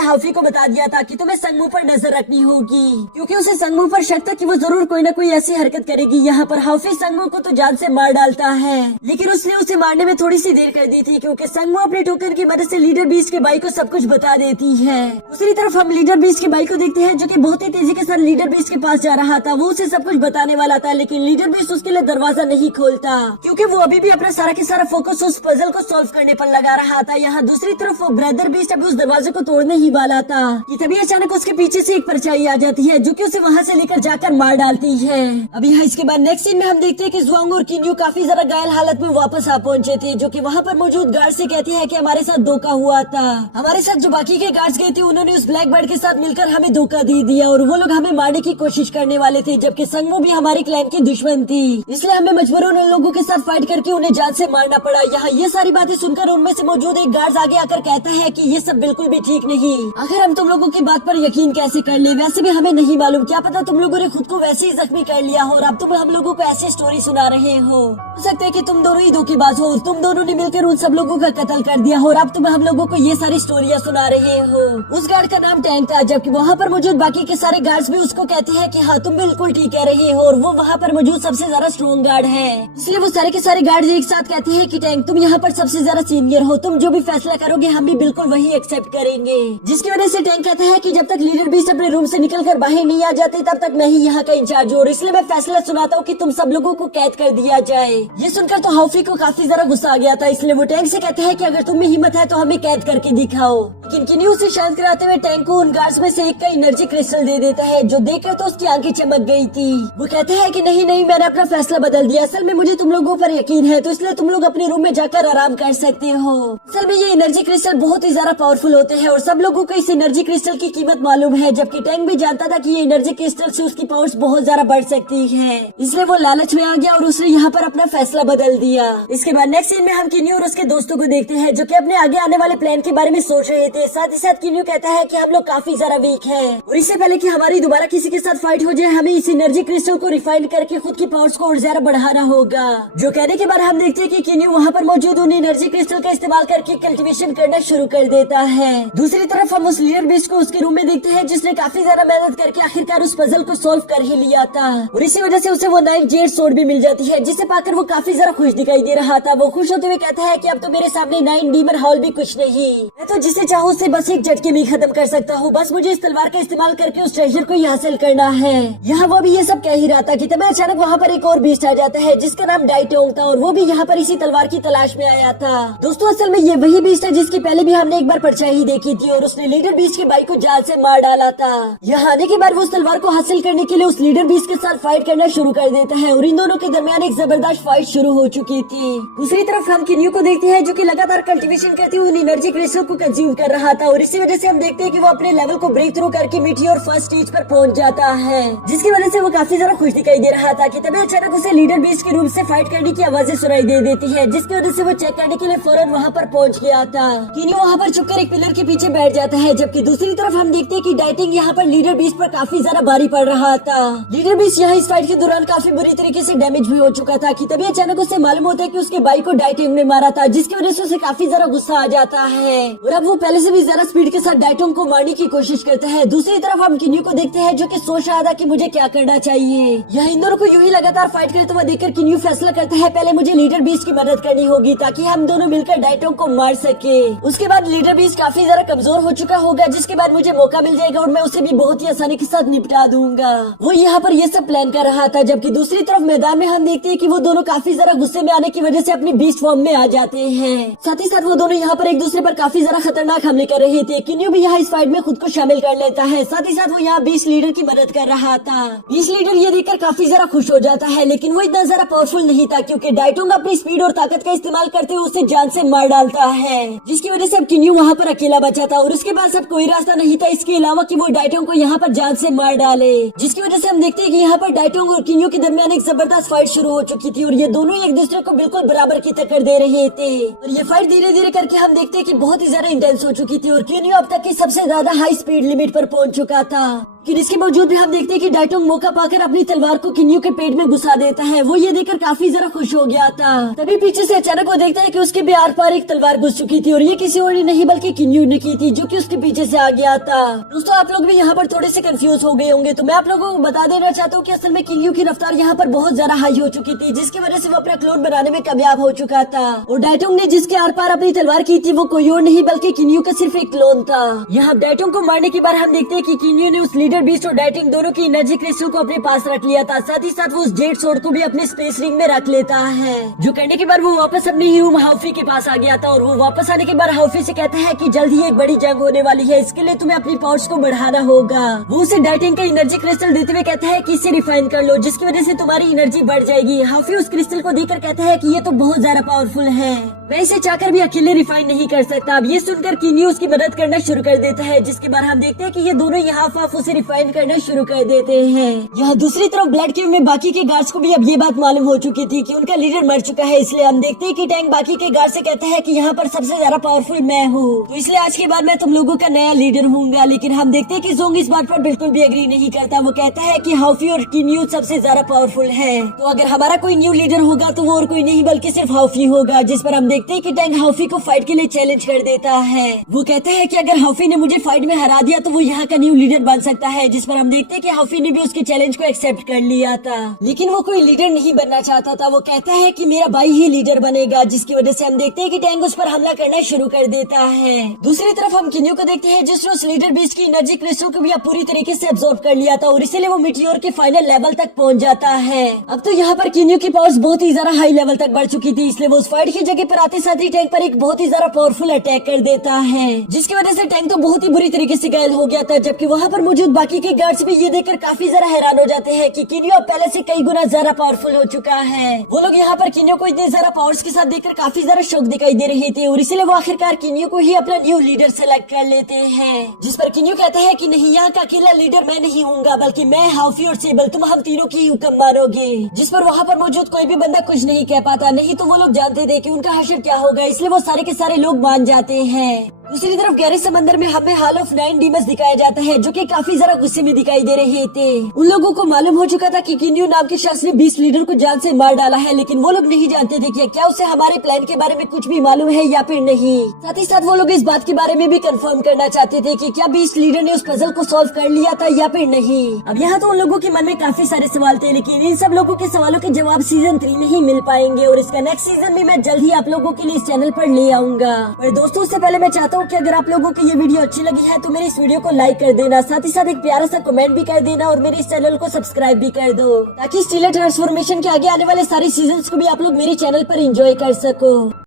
हाफी को बता दिया था कि तुम्हें संगमू पर नजर रखनी होगी, क्योंकि उसे संगमू पर शक था कि वो जरूर कोई न कोई ऐसी हरकत करेगी। यहाँ पर हाफी संगमू को तो जान से मार डालता है, लेकिन उसने उसे मारने में थोड़ी सी देर कर दी थी, क्योंकि संगमू अपने टोकन की मदद से लीडर बीस्ट के भाई को सब कुछ बता देती है। दूसरी तरफ हम लीडर बीस्ट के भाई को देखते हैं जो कि बहुत ही तेजी के साथ लीडर बीस्ट के पास जा रहा था। वो उसे सब कुछ बताने वाला था, लेकिन लीडर बीस्ट उसके लिए दरवाजा नहीं खोलता, क्योंकि वो अभी भी अपना सारा के सारा फोकस उस पजल को सॉल्व करने पर लगा रहा था। यहाँ दूसरी तरफ वो ब्रदर बीस्ट अभी उस दरवाजे को तोड़ने ही वाला था कि तभी अचानक उसके पीछे से एक परछाई आ जाती है जो कि उसे वहाँ से लेकर जाकर मार डालती है। अब यहाँ इसके बाद नेक्स्ट सीन में हम देखते हैं कि जुआंग और किन्यू काफी ज्यादा घायल हालत में वापस आ पहुंचे थे, जो कि वहाँ पर मौजूद गार्ड से कहती है कि हमारे साथ धोखा हुआ था, हमारे साथ जो बाकी के गार्ड्स गए थे उन्होंने उस ब्लैक बर्ड के साथ मिलकर हमें धोखा दे दिया और वो लोग हमें मारने की कोशिश करने वाले थे, जबकि संगमू भी हमारे क्लैन की दुश्मन थी, इसलिए हमें मजबूरन उन लोगों के साथ फाइट करके उन्हें जान से मारना पड़ा। यहाँ ये सारी बातें सुनकर उनमें से मौजूद एक गार्ड आगे आकर कहता है कि ये सब बिल्कुल भी ठीक नहीं, आखिर हम तुम लोगों की बात पर यकीन कैसे कर ले, वैसे भी हमें नहीं मालूम, क्या पता तुम लोगों ने खुद को वैसे ही जख्मी कर लिया हो और अब तुम हम लोगों को ऐसी स्टोरी सुना रहे हो सकता है कि तुम दोनों ही धोखेबाज हो, तुम दोनों ने मिलकर उन सब लोगों का कत्ल कर दिया हो और अब तुम हम लोगों को ये सारी स्टोरियाँ सुना रहे हो। उस गार्ड का नाम टैंक था, जबकि वहाँ पर मौजूद बाकी के सारे गार्ड्स भी उसको कहते हैं कि हाँ तुम बिल्कुल ठीक कह रहे हो और वो वहाँ पर मौजूद सबसे ज्यादा स्ट्रॉन्ग गार्ड है, इसलिए वो सारे के सारे गार्ड्स एक साथ कहते हैं कि टैंक तुम यहाँ पर सबसे ज्यादा सीनियर हो, तुम जो भी फैसला करोगे हम भी बिल्कुल वही एक्सेप्ट करेंगे। जिसकी वजह से टैंक कहता है कि जब तक लीडर बीस्ट अपने रूम से निकलकर बाहर नहीं आ जाते तब तक मैं ही यहाँ का इंचार्ज हूँ और इसलिए मैं फैसला सुनाता हूँ कि तुम सब लोगों को कैद कर दिया जाए। ये सुनकर तो हाफी को काफी ज्यादा गुस्सा आ गया था, इसलिए वो टैंक से कहता है कि अगर तुम में हिम्मत है तो हमें कैद करके दिखाओ। लेकिन किन्यू उसे शांत कराते हुए टैंक को उन गार्ड्स में से एक का एनर्जी क्रिस्टल दे देता है, जो देखकर तो उसकी आंखें चमक गई थी। वो कहते हैं कि नहीं नहीं मैंने अपना फैसला बदल दिया, असल में मुझे तुम लोगों पर यकीन है तो इसलिए तुम लोग अपने रूम में जाकर आराम कर सकते हो। असल में ये एनर्जी क्रिस्टल बहुत ही ज्यादा पावरफुल होते हैं और सब लोगों को इस एनर्जी क्रिस्टल की कीमत मालूम है, जबकि टैंक भी जानता था कि ये एनर्जी क्रिस्टल से उसकी पावर्स बहुत ज्यादा बढ़ सकती है, इसलिए वो लालच में आ गया और उसने यहाँ पर अपना फैसला बदल दिया। इसके बाद नेक्स्ट सीन में हम किन्यू और उसके दोस्तों को देखते हैं जो कि अपने आगे आने वाले प्लान के बारे में सोच रहे थे। साथ ही साथ किन्यू कहता है कि हम लोग काफी ज्यादा वीक हैं और इससे पहले कि हमारी दोबारा किसी के साथ फाइट हो जाए हमें इस एनर्जी क्रिस्टल को रिफाइन करके खुद की पावर्स को और ज्यादा बढ़ाना होगा। जो कहने के बाद हम देखते हैं कि किन्यू वहाँ पर मौजूद उन एनर्जी क्रिस्टल का इस्तेमाल करके कल्टीवेशन करना शुरू कर देता है। दूसरी तरफ हम उस लीडर बीस्ट को उसके रूम में देखते हैं जिसने काफी ज्यादा मेहनत करके आखिरकार उस पजल को सॉल्व कर ही लिया था और इसी वजह से उसे वो 9 जेड सोर्ड भी मिल जाती है, जिसे पाकर वो काफी ज्यादा खुश दिखाई दे रहा था। वो खुश होते हुए कहता है कि अब तो मेरे सामने 9 डीमन हाउल भी कुछ नहीं, मैं तो जिसे चाहूँ उसे बस एक झटके में खत्म कर सकता हूँ, बस मुझे इस तलवार का इस्तेमाल करके उस ट्रेजर को ही हासिल करना है। यहाँ वो भी ये सब कह ही रहा था कि तभी अचानक वहाँ पर एक और बीस्ट आ जाता है जिसका नाम डाइटोंग था और वो भी यहाँ पर इसी तलवार की तलाश में आया था। दोस्तों असल में ये वही बीस्ट है जिसकी पहले भी हमने एक बार परछाई देखी थी और उसने लीडर बीस्ट के भाई को जाल से मार डाला था। यहाँ आने के बाद वो उस तलवार को हासिल करने के लिए उस लीडर बीस्ट के साथ फाइट करना शुरू कर देता है और इन दोनों के दरमियान एक जबरदस्त फाइट शुरू हो चुकी थी। दूसरी तरफ हम किन्यू को देखते हैं जो कि लगातार कल्टीवेशन करते हुए एनर्जी क्रिस्टल को कंज्यूम कर रहा था और इसी वजह से हम देखते हैं कि वो अपने लेवल को ब्रेक थ्रू करके मीठी और फर्स्ट स्टेज पर पहुंच जाता है, जिसकी वजह से वो काफी ज्यादा खुश दिखाई दे रहा था कि तभी अचानक उसे लीडर बीस्ट के रूम से फाइट करने की आवाजें सुनाई दे देती है, जिसकी वजह से वो चेक करने के लिए फौरन वहाँ पर पहुँच गया था। किन्यू वहाँ पर छुपकर एक पिलर के पीछे बैठ जाता है, जबकि दूसरी तरफ हम देखते हैं कि डाइटिंग यहाँ पर लीडर बीस्ट पर काफी ज्यादा भारी पड़ रहा था। लीडर बीस्ट यहाँ इस फाइट के दौरान काफी बुरी तरीके से डैमेज भी हो चुका था कि तभी अचानक उसे मालूम होता है कि उसके भाई को डाइटिंग ने मारा था, जिसकी वजह से उसे काफी ज्यादा गुस्सा आ जाता है और अब वो पहले से से भी ज्यादा स्पीड के साथ डाइटोंग को मारने की कोशिश करता है। दूसरी तरफ हम किन्यू को देखते हैं जो कि सोच रहा था कि मुझे क्या करना चाहिए। यहाँ इन दोनों को यूं ही लगातार फाइट करते हुए देखकर किन्यू फैसला करता है पहले मुझे लीडर बीस्ट की मदद करनी होगी ताकि हम दोनों मिलकर डाइटोंग को मार सके। उसके बाद लीडर बीस्ट काफी ज्यादा कमजोर हो चुका होगा, जिसके बाद मुझे मौका मिल जाएगा और मैं उसे भी बहुत ही आसानी के साथ निपटा दूंगा। वो यहाँ पर ये सब प्लान कर रहा था, जबकि दूसरी तरफ मैदान में हम देखते हैं कि वो दोनों काफी ज्यादा गुस्से में आने की वजह से अपनी बीस्ट फॉर्म में आ जाते हैं। साथ ही साथ वो दोनों यहाँ पर एक दूसरे पर काफी ज्यादा खतरनाक हमले कर रहे थे। किन्यू भी यहाँ इस फाइट में खुद को शामिल कर लेता है। साथ ही साथ वो यहाँ बीस्ट लीडर की मदद कर रहा था। बीस्ट लीडर ये देखकर काफी ज्यादा खुश हो जाता है, लेकिन वो इतना ज्यादा पावरफुल नहीं था क्योंकि डाइटोंग अपनी स्पीड और ताकत का इस्तेमाल करते हुए उसे जान से मार डालता है, जिसकी वजह से अब किन्यू वहाँ पर अकेला बचा था और उसके बाद सब कोई रास्ता नहीं था इसके अलावा कि वो डाइटोंग को यहाँ पर जान से मार डाले। जिसकी वजह से हम देखते हैं कि यहाँ पर डाइटोंग और किन्यू के दरमियान एक जबरदस्त फाइट शुरू हो चुकी थी और ये दोनों एक दूसरे को बिल्कुल बराबर की टक्कर दे रहे थे। और ये फाइट धीरे धीरे करके हम देखते हैं कि बहुत ही ज्यादा इंटेंस हो चुकी थी और किन्यू अब तक की सबसे ज्यादा हाई स्पीड लिमिट पर पहुंच चुका था। लेकिन इसके बावजूद भी हम देखते हैं कि डाइटोंग मौका पाकर अपनी तलवार को किन्यू के पेट में घुसा देता है। वो ये देखकर काफी ज्यादा खुश हो गया था। तभी पीछे से अचानक वो देखता है कि उसके भी आर पार एक तलवार घुस चुकी थी और ये किसी और नहीं बल्कि किन्यू ने की थी, जो कि उसके पीछे से आ गया था। दोस्तों आप लोग भी यहाँ पर थोड़े से कंफ्यूज हो गए होंगे, तो मैं आप लोगों को बता देना चाहता हूँ कि असल में किन्यू की रफ्तार यहाँ पर बहुत ज्यादा हाई हो चुकी थी, जिसकी वजह से वो अपना क्लोन बनाने में कामयाब हो चुका था। और डाइटोंग ने जिसके आर पार अपनी तलवार की थी वो कोई और नहीं बल्कि किन्यू का सिर्फ एक क्लोन था। यहाँ डाइटोंग को मारने के बाद हम देखते हैं कि किन्यू ने उस लीडर बीस्ट और डाइटिंग दोनों की एनर्जी क्रिस्टल को अपने पास रख लिया था। साथ ही साथ वो उस जेड सोर्ड को भी अपने स्पेस रिंग में रख लेता है, जो करने के बाद वो वापस अपने हीरो हाउफी के पास आ गया था। और वो वापस आने के बाद हाउफी से कहता है कि जल्द ही एक बड़ी जंग होने वाली है, इसके लिए तुम्हें अपनी पावर्स को बढ़ाना होगा। वो उसे डाइटिंग का एनर्जी क्रिस्टल देते हुए कहता है कि इसे रिफाइन कर लो, जिसकी वजह से तुम्हारी एनर्जी बढ़ जाएगी। हाउफी उस क्रिस्टल को देखकर कहता है कि ये तो बहुत ज्यादा पावरफुल है, मैं इसे चाहकर भी अकेले रिफाइन नहीं कर सकता। अब ये सुनकर किन्यू उसकी मदद करना शुरू कर देता है, जिसके बाद हम देखते हैं कि ये दोनों यहाँ हाफ उसे रिफाइन करना शुरू कर देते हैं। यहाँ दूसरी तरफ ब्लड केव में बाकी के गार्ड्स को भी अब ये बात मालूम हो चुकी थी कि उनका लीडर मर चुका है, इसलिए हम देखते हैं कि टैंक बाकी के गार्ड से कहता है कि यहाँ पर सबसे ज्यादा पावरफुल मैं हूँ, तो इसलिए आज के बाद मैं तुम लोगों का नया लीडर हूँगा। लेकिन हम देखते हैं कि जोंग इस बात पर बिल्कुल भी एग्री नहीं करता। वो कहता है कि हाउफी और किन्यू सबसे ज्यादा पावरफुल है, तो अगर हमारा कोई न्यू लीडर होगा तो वो और कोई नहीं बल्कि सिर्फ हाउफी होगा। जिस पर हम देखते हैं कि टैंक हाउफी को फाइट के लिए चैलेंज कर देता है। वो कहता है कि अगर हाउफी ने मुझे फाइट में हरा दिया तो वो यहाँ का न्यू लीडर बन सकता है, जिस पर हम देखते हैं कि हाउफी ने भी उसके चैलेंज को एक्सेप्ट कर लिया था। लेकिन वो कोई लीडर नहीं बनना चाहता था। वो कहता है कि मेरा भाई ही लीडर बनेगा, जिसकी वजह से हम देखते हैं कि टैंक उस पर हमला करना शुरू कर देता है। दूसरी तरफ हम किन्यू को देखते हैं जिसने उस लीडर बीस्ट की एनर्जी क्रिस्टल को भी पूरी तरीके से अब्सॉर्ब कर लिया था और इसलिए वो मीटियोर के फाइनल लेवल तक पहुंच जाता है। अब तो यहाँ पर किन्यू की पावर्स बहुत ही ज्यादा हाई लेवल तक बढ़ चुकी थी, इसलिए वो उस फाइट की जगह पर आते साथ ही टैंक पर एक बहुत ही ज्यादा पावरफुल अटैक कर देता है, जिसकी वजह से टैंक तो बहुत ही बुरी तरीके से घायल हो गया था। जबकि वहाँ पर मौजूद बाकी के गार्ड्स भी ये देखकर काफी ज्यादा हैरान हो जाते हैं कि किन्यू अब पहले से कई गुना ज्यादा पावरफुल हो चुका है। वो लोग यहाँ पर किन्यू को इतने ज्यादा पावर्स के साथ देखकर काफी ज्यादा शौक दिखाई दे रहे थे और इसीलिए वो आखिरकार किन्यू को ही अपना न्यू लीडर सेलेक्ट कर लेते हैं। जिस पर किन्यू कहता है कि नहीं, यहाँ का अकेला लीडर मैं नहीं हूँगा बल्कि मैं, हाउफी और सेबल, तुम हम तीनों की हुक्म मानोगे। जिस पर वहाँ पर मौजूद कोई भी बंदा कुछ नहीं कह पाता, नहीं तो वो लोग जानते थे कि उनका हश्र क्या होगा, इसलिए वो सारे के सारे लोग मान जाते हैं। दूसरी तरफ गहरे समंदर में हमें हॉल ऑफ 9 डीमंस दिखाया जाता है, जो कि काफी ज्यादा गुस्से में दिखाई दे रहे थे। उन लोगों को मालूम हो चुका था कि किन्यू नाम के शख्स ने 20 लीडर को जान से मार डाला है, लेकिन वो लोग नहीं जानते थे कि क्या उसे हमारे प्लान के बारे में कुछ भी मालूम है या फिर नहीं। साथ ही साथ वो लोग इस बात के बारे में भी कंफर्म करना चाहते थे कि क्या 20 लीडर ने उस पजल को सॉल्व कर लिया था या फिर नहीं। अब यहाँ तो उन लोगों के मन में काफी सारे सवाल थे, लेकिन इन सब लोगों के सवालों के जवाब सीजन 3 में ही मिल पाएंगे और इसका नेक्स्ट सीजन भी मैं जल्द ही आप लोगों के लिए इस चैनल पर ले आऊंगा। पर दोस्तों उससे पहले मैं चाहता हूँ कि अगर आप लोगों ये वीडियो अच्छी लगी है तो मेरे इस वीडियो को लाइक कर देना, साथ ही साथ एक प्यारा सा कमेंट भी कर देना और मेरे इस चैनल को सब्सक्राइब भी कर दो, ताकि स्टीलर ट्रांसफॉर्मेशन के आगे आने वाले सारे सीजन्स को भी आप लोग मेरे चैनल पर एंजॉय कर सको।